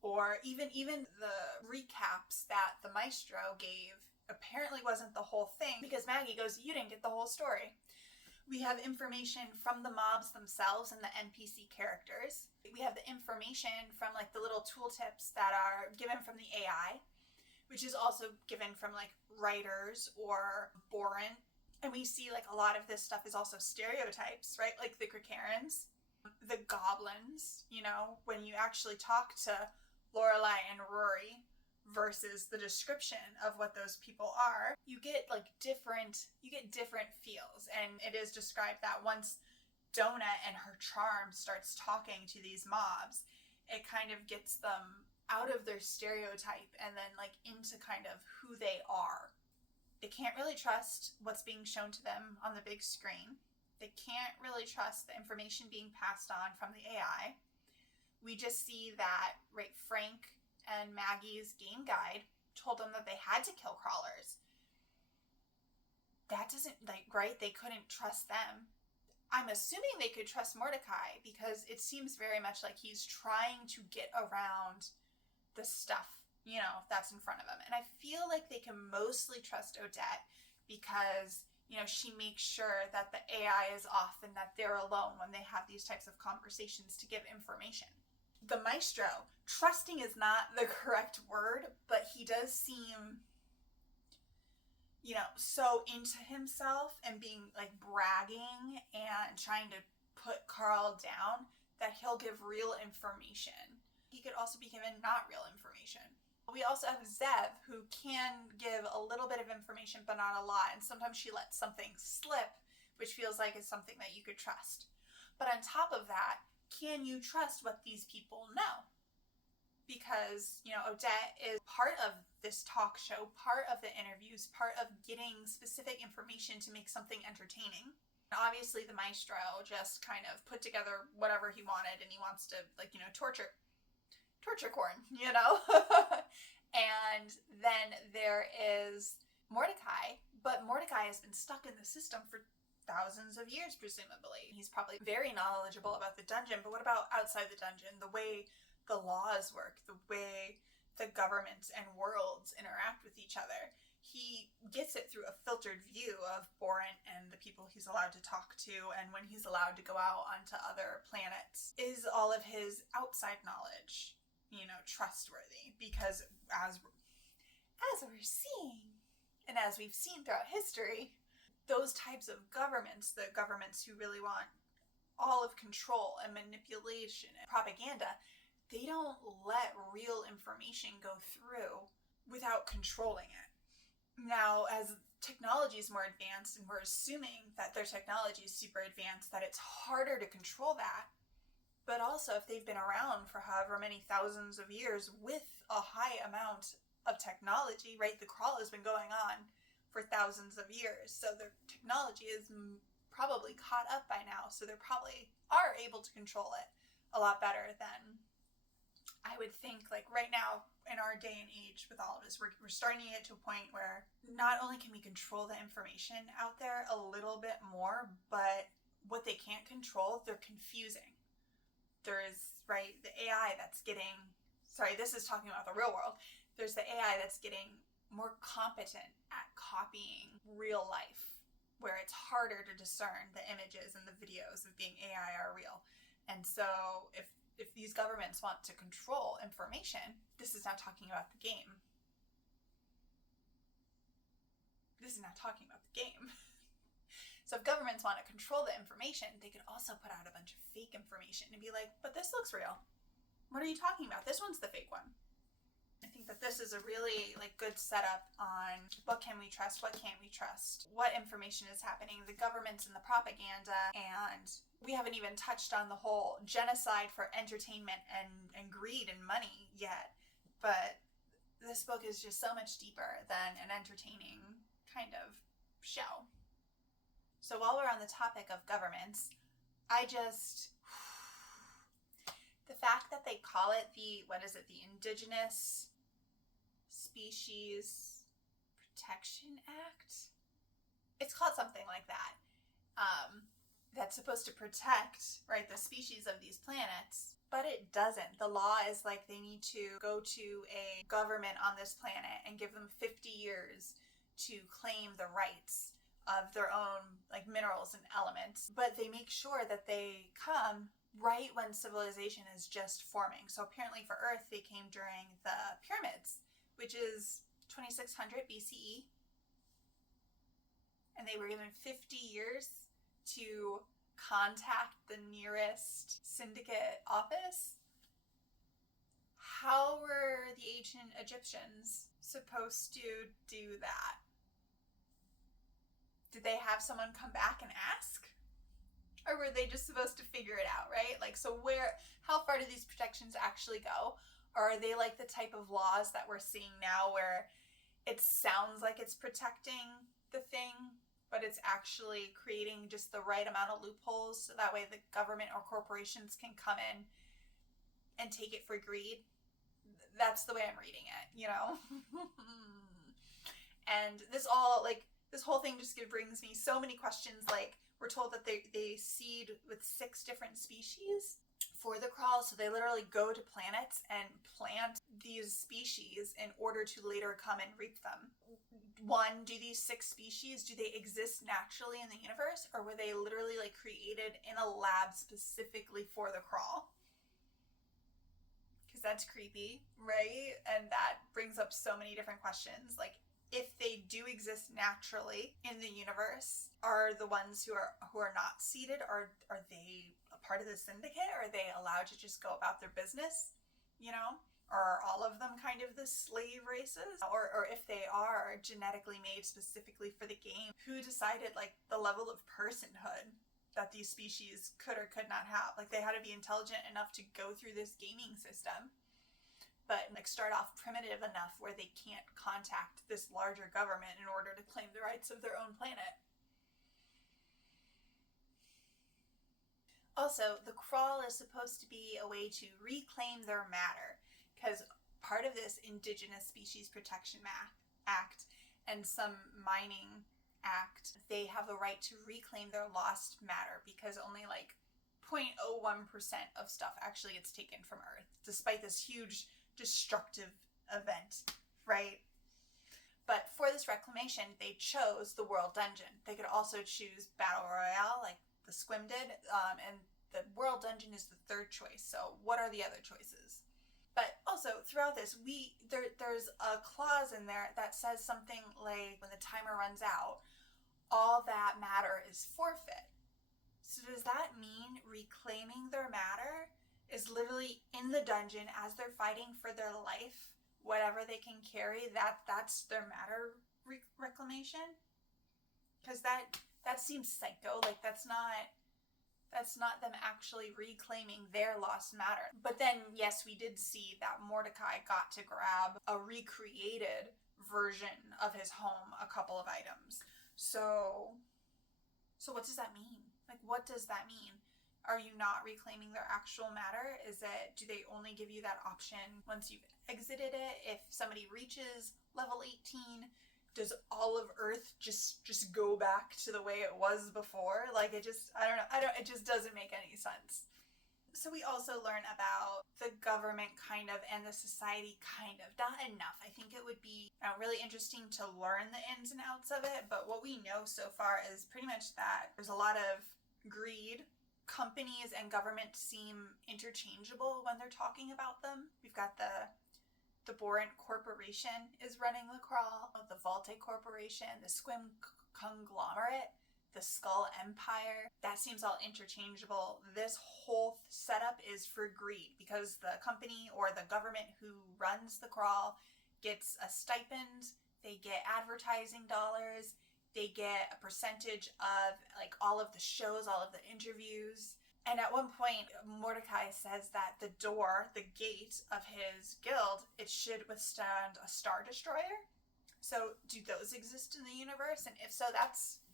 or even the recaps that the Maestro gave apparently wasn't the whole thing, because Maggie goes, you didn't get the whole story. We have information from the mobs themselves and the NPC characters. We have the information from like the little tooltips that are given from the AI, which is also given from like writers or Boren. And we see like a lot of this stuff is also stereotypes, right? Like the Krakarans, the goblins, when you actually talk to Lorelai and Rory versus the description of what those people are, you get different feels. And it is described that once Donut and her charm starts talking to these mobs, it kind of gets them out of their stereotype and then into kind of who they are. They can't really trust what's being shown to them on the big screen. They can't really trust the information being passed on from the AI. We just see that, right, Frank and Maggie's game guide told them that they had to kill crawlers. That doesn't, right, they couldn't trust them. I'm assuming they could trust Mordecai, because it seems very much like he's trying to get around the stuff, that's in front of him. And I feel like they can mostly trust Odette because, she makes sure that the AI is off and that they're alone when they have these types of conversations to give information. The Maestro, trusting is not the correct word, but he does seem, so into himself and being bragging and trying to put Carl down that he'll give real information. He could also be given not real information. We also have Zev, who can give a little bit of information, but not a lot. And sometimes she lets something slip, which feels like it's something that you could trust. But on top of that, can you trust what these people know? Because, Odette is part of this talk show, part of the interviews, part of getting specific information to make something entertaining. And obviously the Maestro just kind of put together whatever he wanted, and he wants to, torture corn, And then there is Mordecai, but Mordecai has been stuck in the system for thousands of years, presumably. He's probably very knowledgeable about the dungeon, but what about outside the dungeon? The way the laws work, the way the governments and worlds interact with each other. He gets it through a filtered view of Borant and the people he's allowed to talk to, and when he's allowed to go out onto other planets. Is all of his outside knowledge, trustworthy? Because as we're seeing, and as we've seen throughout history, those types of governments, the governments who really want all of control and manipulation and propaganda, they don't let real information go through without controlling it. Now, as technology is more advanced, and we're assuming that their technology is super advanced, that it's harder to control that, but also if they've been around for however many thousands of years with a high amount of technology, right? The crawl has been going on for thousands of years, so their technology is probably caught up by now, so they probably are able to control it a lot better than I would think. Like right now, in our day and age with all of this, we're starting to get to a point where not only can we control the information out there a little bit more, but what they can't control, they're confusing. There is, right, the AI that's getting, this is talking about the real world. There's the AI that's getting more competent at copying real life, where it's harder to discern the images and the videos of being AI are real. And so if these governments want to control information, this is not talking about the game. This is not talking about the game. So if governments want to control the information, they could also put out a bunch of fake information and be like, but this looks real. What are you talking about? This one's the fake one. I think that this is a really good setup on what can we trust, what can't we trust, what information is happening, the governments and the propaganda, and we haven't even touched on the whole genocide for entertainment and greed and money yet. But this book is just so much deeper than an entertaining kind of show. So while we're on the topic of governments, the fact that they call it the Indigenous Species Protection Act? It's called something like that. That's supposed to protect, right, the species of these planets, but it doesn't. The law is they need to go to a government on this planet and give them 50 years to claim the rights of their own minerals and elements, but they make sure that they come right when civilization is just forming. So apparently for Earth, they came during the pyramids, which is 2600 BCE, and they were given 50 years to contact the nearest syndicate office. How were the ancient Egyptians supposed to do that? Did they have someone come back and ask? Or were they just supposed to figure it out, right? How far do these protections actually go? Or are they the type of laws that we're seeing now where it sounds like it's protecting the thing, but it's actually creating just the right amount of loopholes so that way the government or corporations can come in and take it for greed? That's the way I'm reading it, And this whole thing just brings me so many questions. We're told that they seed with 6 different species for the crawl, so they literally go to planets and plant these species in order to later come and reap them. One, do these 6 species, do they exist naturally in the universe, or were they literally created in a lab specifically for the crawl? Because that's creepy, right? And that brings up so many different questions. If they do exist naturally in the universe, are the ones who are not seeded, are they a part of the syndicate? Are they allowed to just go about their business? Or are all of them kind of the slave races? Or if they are genetically made specifically for the game, who decided the level of personhood that these species could or could not have? They had to be intelligent enough to go through this gaming system, but start off primitive enough where they can't contact this larger government in order to claim the rights of their own planet. Also, the crawl is supposed to be a way to reclaim their matter, because part of this Indigenous Species Protection Act and some mining act, they have the right to reclaim their lost matter, because only 0.01% of stuff actually gets taken from Earth, despite this huge destructive event, right? But for this reclamation, they chose the World Dungeon. They could also choose Battle Royale, like the Squim did, and the World Dungeon is the third choice. So what are the other choices? But also, throughout this, there's a clause in there that says something like, when the timer runs out, all that matter is forfeit. So does that mean reclaiming their matter is literally in the dungeon as they're fighting for their life? Whatever they can carry, that's their matter reclamation? Because that seems psycho. Like, that's not them actually reclaiming their lost matter. But then, yes, we did see that Mordecai got to grab a recreated version of his home, a couple of items. So what does that mean? Like, what does that mean? Are you not reclaiming their actual matter? Do they only give you that option once you've exited it? If somebody reaches level 18, does all of Earth just go back to the way it was before? Like, it just doesn't make any sense. So we also learn about the government kind of and the society kind of. Not enough. I think it would be really interesting to learn the ins and outs of it, but what we know so far is pretty much that there's a lot of greed. Companies and government seem interchangeable when they're talking about them. We've got the Borant Corporation is running the crawl, the Valte Corporation, the Squim Conglomerate, the Skull Empire. That seems all interchangeable. This whole setup is for greed because the company or the government who runs the crawl gets a stipend, they get advertising dollars, they get a percentage of like all of the shows, all of the interviews. And at one point, Mordecai says that the door, the gate of his guild, it should withstand a Star Destroyer. So do those exist in the universe? And if so, that's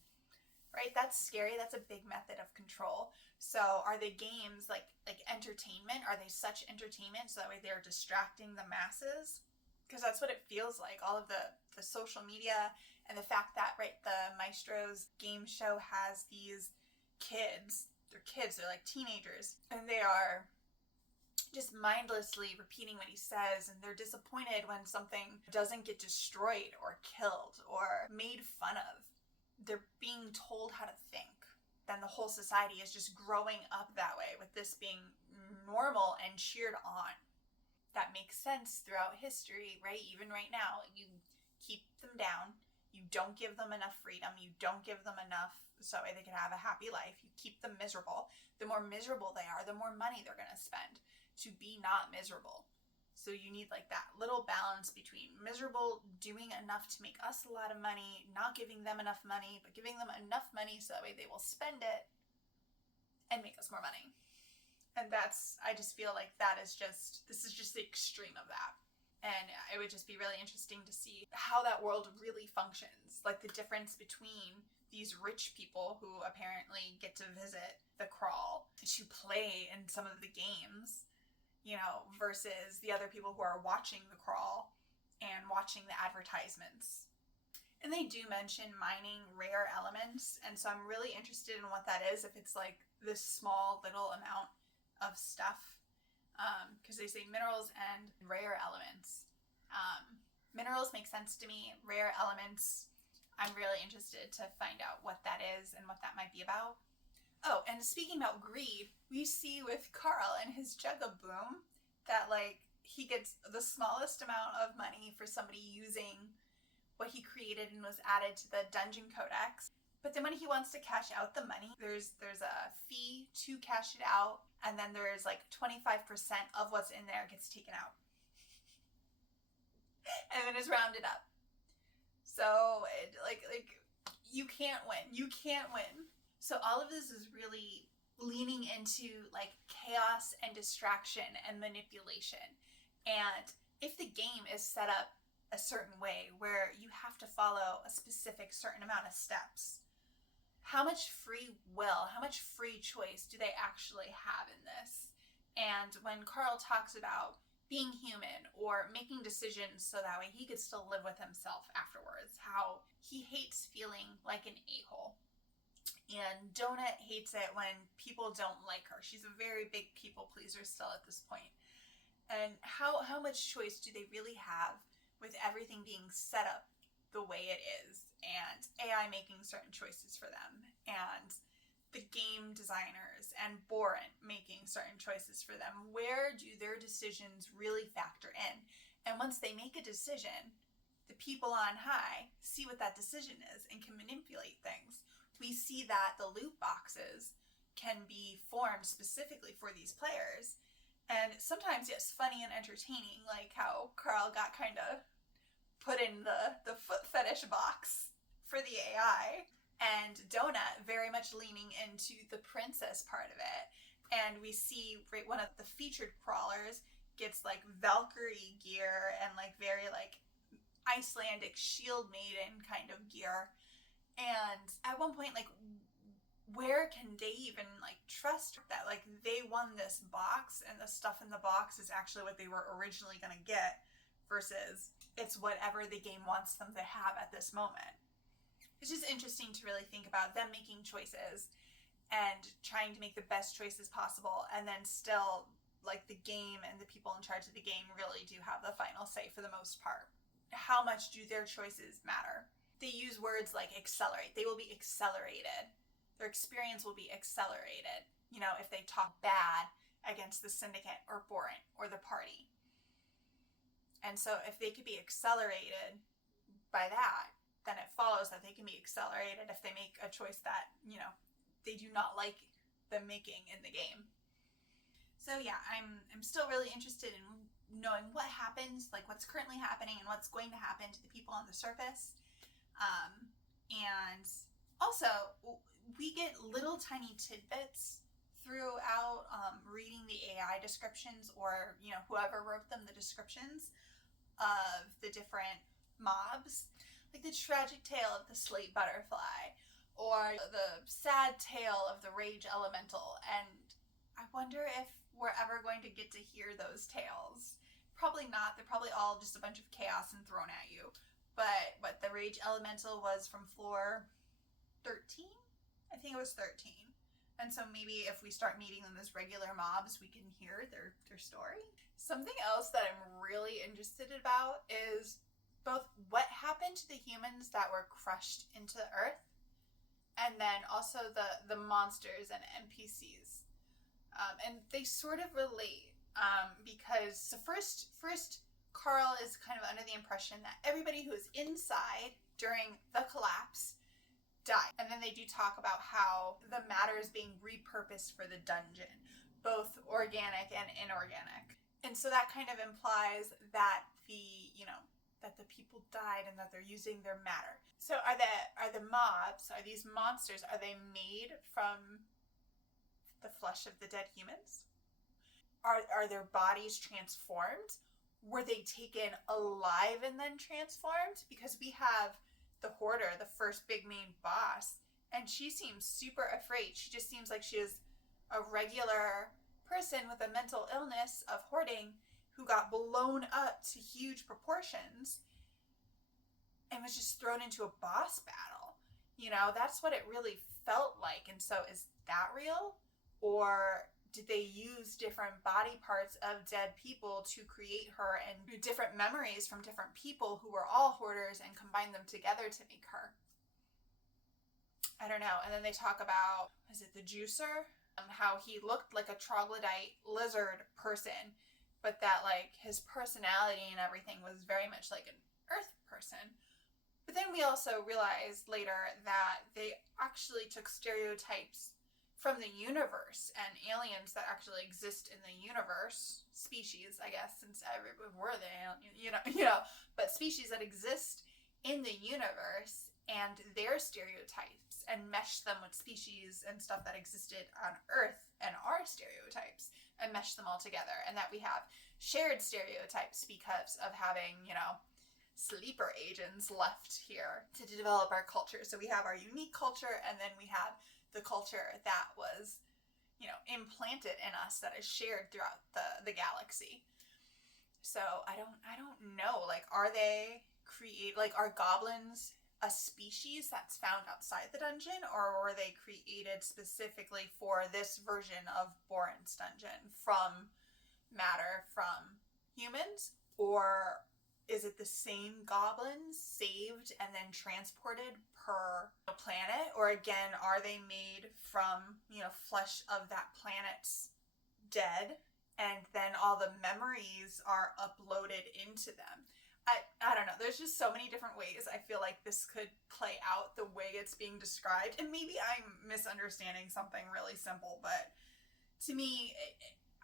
scary. That's a big method of control. So are the games like entertainment? Are they such entertainment so that way they're distracting the masses? Because that's what it feels like. All of the social media and the fact that, right, the Maestro's game show has these kids. They're like teenagers. And they are just mindlessly repeating what he says. And they're disappointed when something doesn't get destroyed or killed or made fun of. They're being told how to think. Then the whole society is just growing up that way, with this being normal and cheered on. That makes sense throughout history, right? Even right now, you keep them down. You don't give them enough freedom. You don't give them enough so they can have a happy life. You keep them miserable. The more miserable they are, the more money they're going to spend to be not miserable. So you need like that little balance between miserable, doing enough to make us a lot of money, not giving them enough money, but giving them enough money so that way they will spend it and make us more money. And I just feel like this is just the extreme of that. And it would just be really interesting to see how that world really functions. Like the difference between these rich people who apparently get to visit the crawl to play in some of the games, versus the other people who are watching the crawl and watching the advertisements. And they do mention mining rare elements. And so I'm really interested in what that is, if it's like this small little amount of stuff. Because they say minerals and rare elements. Minerals make sense to me. Rare elements, I'm really interested to find out what that is and what that might be about. Oh, and speaking about greed, we see with Carl and his Jug-a-Boom that he gets the smallest amount of money for somebody using what he created and was added to the Dungeon Codex. But then when he wants to cash out the money, there's a fee to cash it out, and then there's 25% of what's in there gets taken out. And then it's rounded up. So you can't win. You can't win. So all of this is really leaning into chaos and distraction and manipulation. And if the game is set up a certain way where you have to follow a specific certain amount of steps, how much free will, how much free choice do they actually have in this? And when Carl talks about being human or making decisions so that way he could still live with himself afterwards, how he hates feeling like an a-hole. And Donut hates it when people don't like her. She's a very big people pleaser still at this point. And how much choice do they really have with everything being set up the way it is, and AI making certain choices for them, and the game designers and Boren making certain choices for them? Where do their decisions really factor in? And once they make a decision, the people on high see what that decision is and can manipulate things. We see that the loot boxes can be formed specifically for these players. And sometimes, yes, funny and entertaining, like how Carl got kind of put in the foot fetish box for the AI. And Donut very much leaning into the princess part of it. And we see one of the featured crawlers gets like Valkyrie gear and like very like Icelandic shield maiden kind of gear. And at one point, like, where can they even like trust that like they won this box and the stuff in the box is actually what they were originally going to get versus it's whatever the game wants them to have at this moment? It's just interesting to really think about them making choices and trying to make the best choices possible, and then still like the game and the people in charge of the game really do have the final say for the most part. How much do their choices matter? They use words like accelerate. They will be accelerated. Their experience will be accelerated, you know, if they talk bad against the syndicate or Boren or the party. And so if they could be accelerated by that, then it follows that they can be accelerated if they make a choice that, you know, they do not like them making in the game. So yeah, I'm still really interested in knowing what happens, like what's currently happening and what's going to happen to the people on the surface. And also, we get little tiny tidbits throughout reading the AI descriptions, or, you know, whoever wrote them, the descriptions of the different mobs. Like the tragic tale of the slate butterfly, or the sad tale of the rage elemental. And I wonder if we're ever going to get to hear those tales. Probably not. They're probably all just a bunch of chaos and thrown at you. But what the rage elemental was from floor 13? I think it was 13. And so maybe if we start meeting them as regular mobs, we can hear their story. Something else that I'm really interested about is both what happened to the humans that were crushed into the earth, and then also the monsters and NPCs. And they sort of relate, because the first Carl is kind of under the impression that everybody who was inside during the collapse died. And then they do talk about how the matter is being repurposed for the dungeon, both organic and inorganic. And so that kind of implies that that the people died and that they're using their matter. So are the mobs, are these monsters, are they made from the flesh of the dead humans? Are their bodies transformed? Were they taken alive and then transformed? Because we have the Hoarder, the first big main boss, and she seems super afraid. She just seems like she is a regular person with a mental illness of hoarding who got blown up to huge proportions and was just thrown into a boss battle. You know, that's what it really felt like. And so is that real? Or did they use different body parts of dead people to create her, and different memories from different people who were all hoarders and combine them together to make her? I don't know. And then they talk about, is it the juicer? How he looked like a troglodyte lizard person, but that like his personality and everything was very much like an earth person. But then we also realized later that they actually took stereotypes from the universe and aliens that actually exist in the universe, species, I guess, since we're the alien, you know, but species that exist in the universe, and their stereotypes, and mesh them with species and stuff that existed on Earth and our stereotypes, and mesh them all together, and that we have shared stereotypes because of having, you know, sleeper agents left here to develop our culture. So we have our unique culture, and then we have the culture that was, you know, implanted in us, that is shared throughout the galaxy. So I don't know, like, are they are goblins a species that's found outside the dungeon, or were they created specifically for this version of Boren's dungeon from matter from humans? Or is it the same goblins saved and then transported per planet? Or again, are they made from, flesh of that planet's dead, and then all the memories are uploaded into them? I don't know. There's just so many different ways I feel like this could play out the way it's being described. And maybe I'm misunderstanding something really simple, but to me,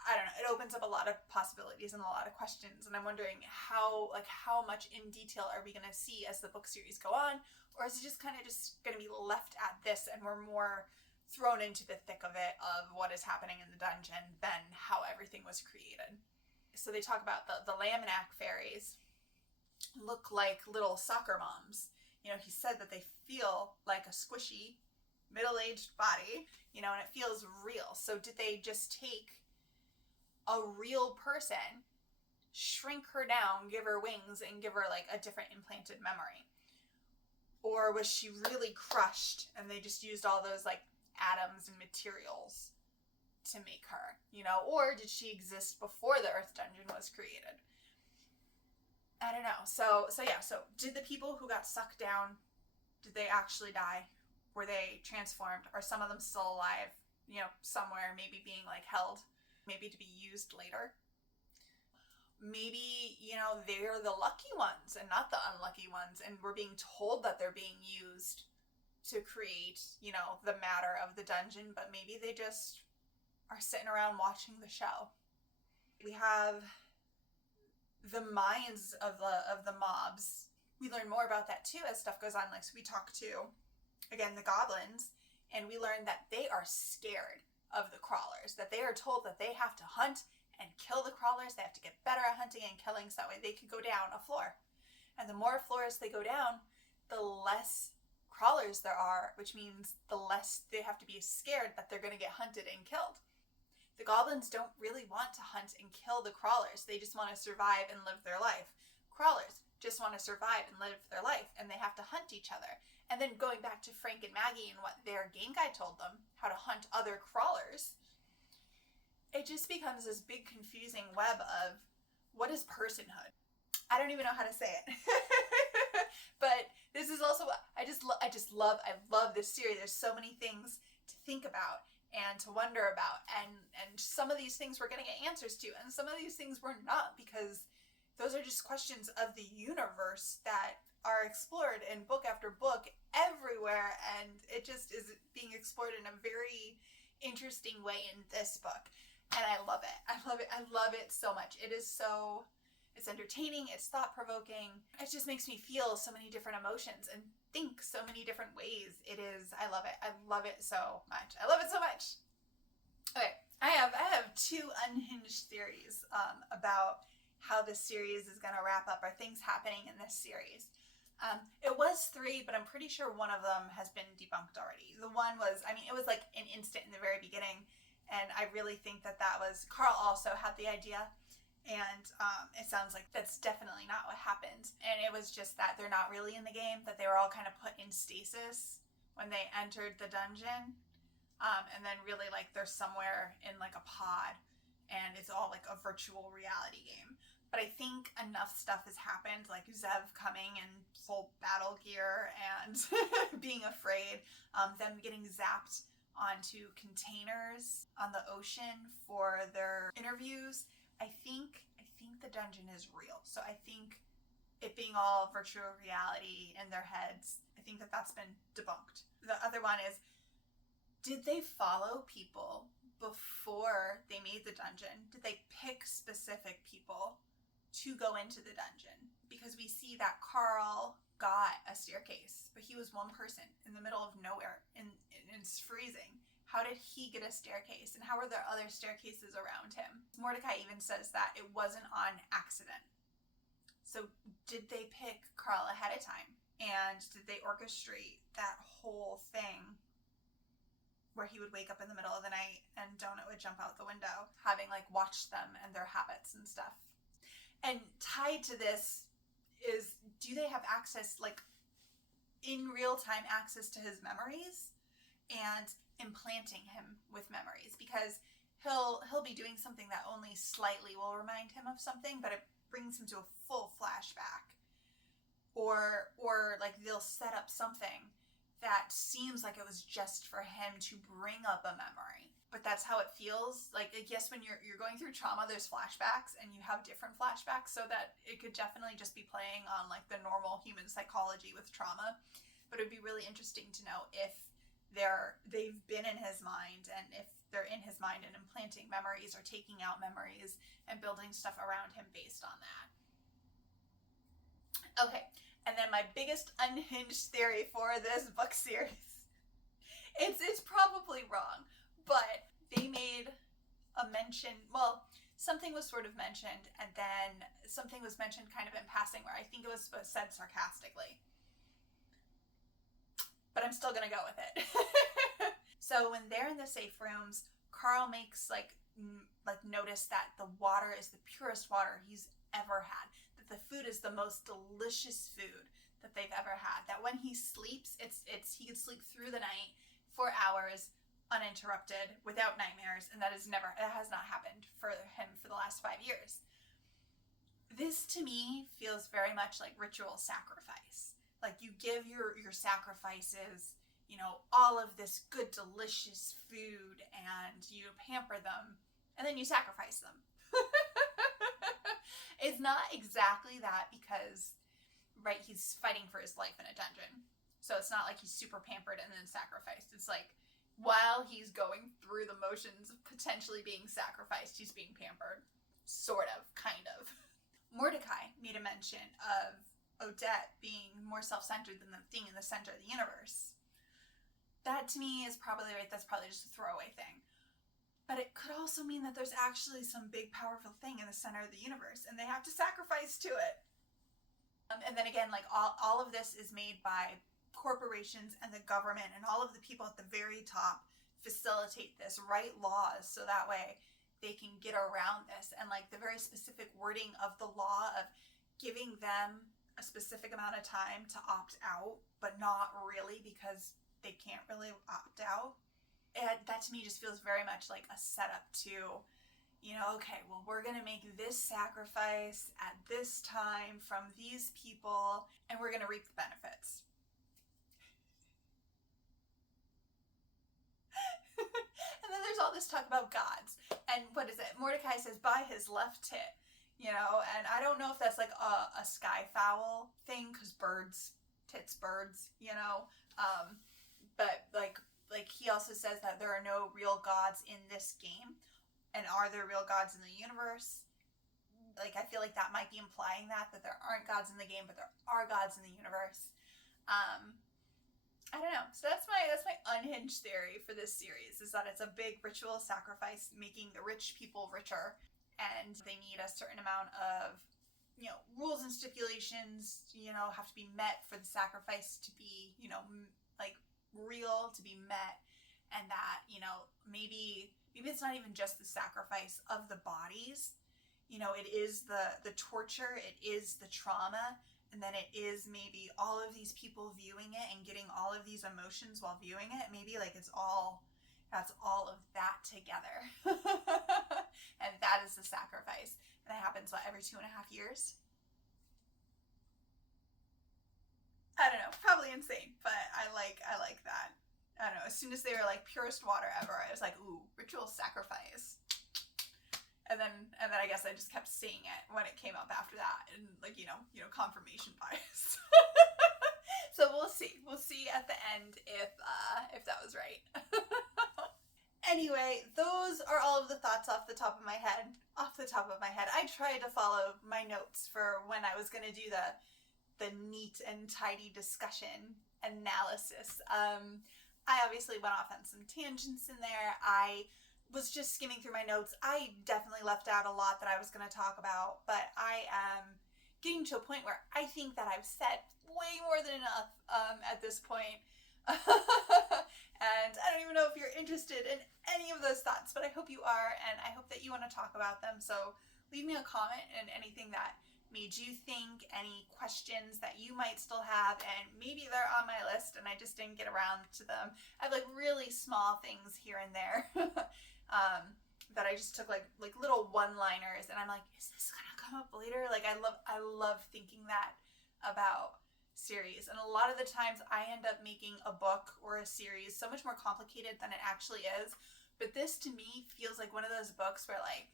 I don't know, it opens up a lot of possibilities and a lot of questions. And I'm wondering how much in detail are we going to see as the book series go on? Or is it just kind of just going to be left at this and we're more thrown into the thick of it, of what is happening in the dungeon, than how everything was created? So they talk about the Laminac fairies look like little soccer moms. He said that they feel like a squishy, middle-aged body, and it feels real. So did they just take a real person, shrink her down, give her wings, and give her like a different implanted memory? Or was she really crushed and they just used all those like atoms and materials to make her, or did she exist before the Earth Dungeon was created? I don't know. So did the people who got sucked down, did they actually die? Were they transformed? Are some of them still alive, somewhere, maybe being like held, maybe to be used later? Maybe, they're the lucky ones and not the unlucky ones, and we're being told that they're being used to create, the matter of the dungeon, but maybe they just are sitting around watching the show. We have the minds of the mobs. We learn more about that too as stuff goes on. Like, so we talk to, again, the goblins, and we learn that they are scared of the crawlers, that they are told that they have to hunt and kill the crawlers. They have to get better at hunting and killing, so that way they could go down a floor. And the more floors they go down, the less crawlers there are, which means the less they have to be scared that they're going to get hunted and killed. The goblins don't really want to hunt and kill the crawlers. They just want to survive and live their life. Crawlers just want to survive and live their life, and they have to hunt each other. And then going back to Frank and Maggie and what their game guide told them, how to hunt other crawlers, it just becomes this big confusing web of what is personhood? I don't even know how to say it. But this is also, I love this series. There's so many things to think about and to wonder about, and some of these things we're going to get answers to, and some of these things we're not, because those are just questions of the universe that are explored in book after book everywhere, and it just is being explored in a very interesting way in this book, and I love it. I love it so much. It's entertaining, it's thought-provoking, it just makes me feel so many different emotions and think so many different ways. I love it so much. Okay, I have two unhinged theories about how this series is going to wrap up, or things happening in this series. It was 3, but I'm pretty sure one of them has been debunked already. The one was, it was like an instant in the very beginning, and I really think that was, Carl also had the idea. And it sounds like that's definitely not what happened. And it was just that they're not really in the game, that they were all kind of put in stasis when they entered the dungeon. And then really like they're somewhere in like a pod, and it's all like a virtual reality game. But I think enough stuff has happened, like Zev coming in full battle gear and being afraid, them getting zapped onto containers on the ocean for their interviews. I think the dungeon is real. So I think it being all virtual reality in their heads, I think that's been debunked. The other one is, did they follow people before they made the dungeon? Did they pick specific people to go into the dungeon? Because we see that Carl got a staircase, but he was one person in the middle of nowhere, and it's freezing. How did he get a staircase, and how were there other staircases around him? Mordecai even says that it wasn't on accident. So did they pick Carl ahead of time? And did they orchestrate that whole thing where he would wake up in the middle of the night and Donut would jump out the window, having like watched them and their habits and stuff? And tied to this is, do they have access, like, in real time access to his memories and implanting him with memories, because he'll be doing something that only slightly will remind him of something, but it brings him to a full flashback. Or like they'll set up something that seems like it was just for him to bring up a memory. But that's how it feels. Like, I guess when you're going through trauma, there's flashbacks, and you have different flashbacks, so that it could definitely just be playing on like the normal human psychology with trauma. But it would be really interesting to know if they've been in his mind, and if they're in his mind and implanting memories or taking out memories and building stuff around him based on that. Okay, and then my biggest unhinged theory for this book series. It's probably wrong, but they made a mention, well, something was sort of mentioned, and then something was mentioned kind of in passing, where I think it was said sarcastically. But I'm still gonna go with it. So when they're in the safe rooms, Carl makes like notice that the water is the purest water he's ever had, that the food is the most delicious food that they've ever had, that when he sleeps, he can sleep through the night for hours uninterrupted without nightmares, and it has not happened for him for the last 5 years. This to me feels very much like ritual sacrifice. Like, you give your sacrifices, you know, all of this good delicious food, and you pamper them, and then you sacrifice them. It's not exactly that, because right, he's fighting for his life in a dungeon, so it's not like he's super pampered and then sacrificed. It's like, while he's going through the motions of potentially being sacrificed, he's being pampered. Sort of, kind of. Mordecai made a mention of Odette being more self-centered than the thing in the center of the universe. That to me is probably right, that's probably just a throwaway thing. But it could also mean that there's actually some big powerful thing in the center of the universe, and they have to sacrifice to it. And then again, like all of this is made by corporations and the government, and all of the people at the very top facilitate this, write laws so that way they can get around this. And like the very specific wording of the law of giving them a specific amount of time to opt out, but not really, because they can't really opt out. That to me just feels very much like a setup to, you know, okay, well, we're going to make this sacrifice at this time from these people, and we're going to reap the benefits. And then there's all this talk about gods. And what is it? Mordecai says, by his left tit, you know, and I don't know if that's like a skyfowl thing, because tits birds, you know, but like he also says that there are no real gods in this game. And are there real gods in the universe? Like, I feel like that might be implying that there aren't gods in the game, but there are gods in the universe. I don't know. So that's my unhinged theory for this series, is that it's a big ritual sacrifice, making the rich people richer, and they need a certain amount of, you know, rules and stipulations, you know, have to be met for the sacrifice to be, you know, like real, to be met, and that, you know, maybe it's not even just the sacrifice of the bodies, you know, it is the torture, it is the trauma, and then it is maybe all of these people viewing it and getting all of these emotions while viewing it. Maybe like that's all of that together. And that is the sacrifice. And that happens, what, every 2.5 years? I don't know, probably insane, but I like that. I don't know, as soon as they were like purest water ever, I was like, ooh, ritual sacrifice. And then I guess I just kept seeing it when it came up after that, and like, you know, confirmation bias. So we'll see at the end if that was right. Anyway, those are all of the thoughts off the top of my head. I tried to follow my notes for when I was gonna do the neat and tidy discussion analysis. I obviously went off on some tangents in there. I was just skimming through my notes. I definitely left out a lot that I was going to talk about, but I am getting to a point where I think that I've said way more than enough at this point. And I don't even know if you're interested in any of those thoughts, but I hope you are, and I hope that you want to talk about them. So leave me a comment and anything that made you think, any questions that you might still have, and maybe they're on my list and I just didn't get around to them. I have like really small things here and there that I just took like little one-liners, and I'm like, is this gonna come up later? Like I love thinking that about series, and a lot of the times I end up making a book or a series so much more complicated than it actually is. But this to me feels like one of those books where like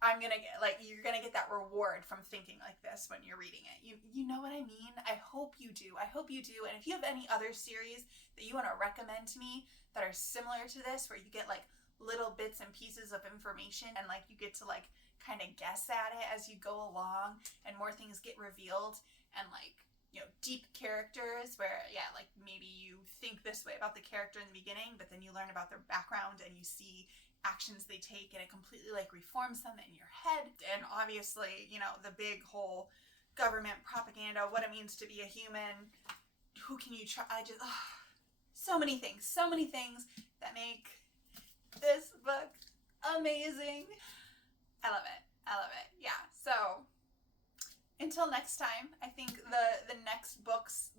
I'm gonna get, like, you're gonna get that reward from thinking like this when you're reading it. You know what I mean? I hope you do. I hope you do. And if you have any other series that you want to recommend to me that are similar to this, where you get like little bits and pieces of information and like you get to like kind of guess at it as you go along, and more things get revealed, and like, you know, deep characters where, yeah, like maybe you think this way about the character in the beginning, but then you learn about their background and you see actions they take and it completely like reforms them in your head. And obviously, you know, the big whole government propaganda, what it means to be a human, who can you try, so many things that make this book amazing. I love it. Yeah. So until next time, I think the next books,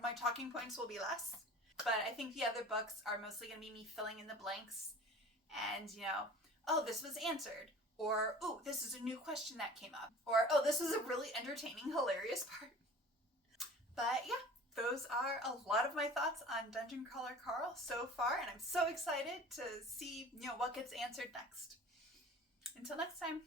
my talking points will be less, but I think the other books are mostly going to be me filling in the blanks. And, you know, oh, this was answered. Or, oh, this is a new question that came up. Or, oh, this was a really entertaining, hilarious part. But yeah, those are a lot of my thoughts on Dungeon Crawler Carl so far. And I'm so excited to see, you know, what gets answered next. Until next time.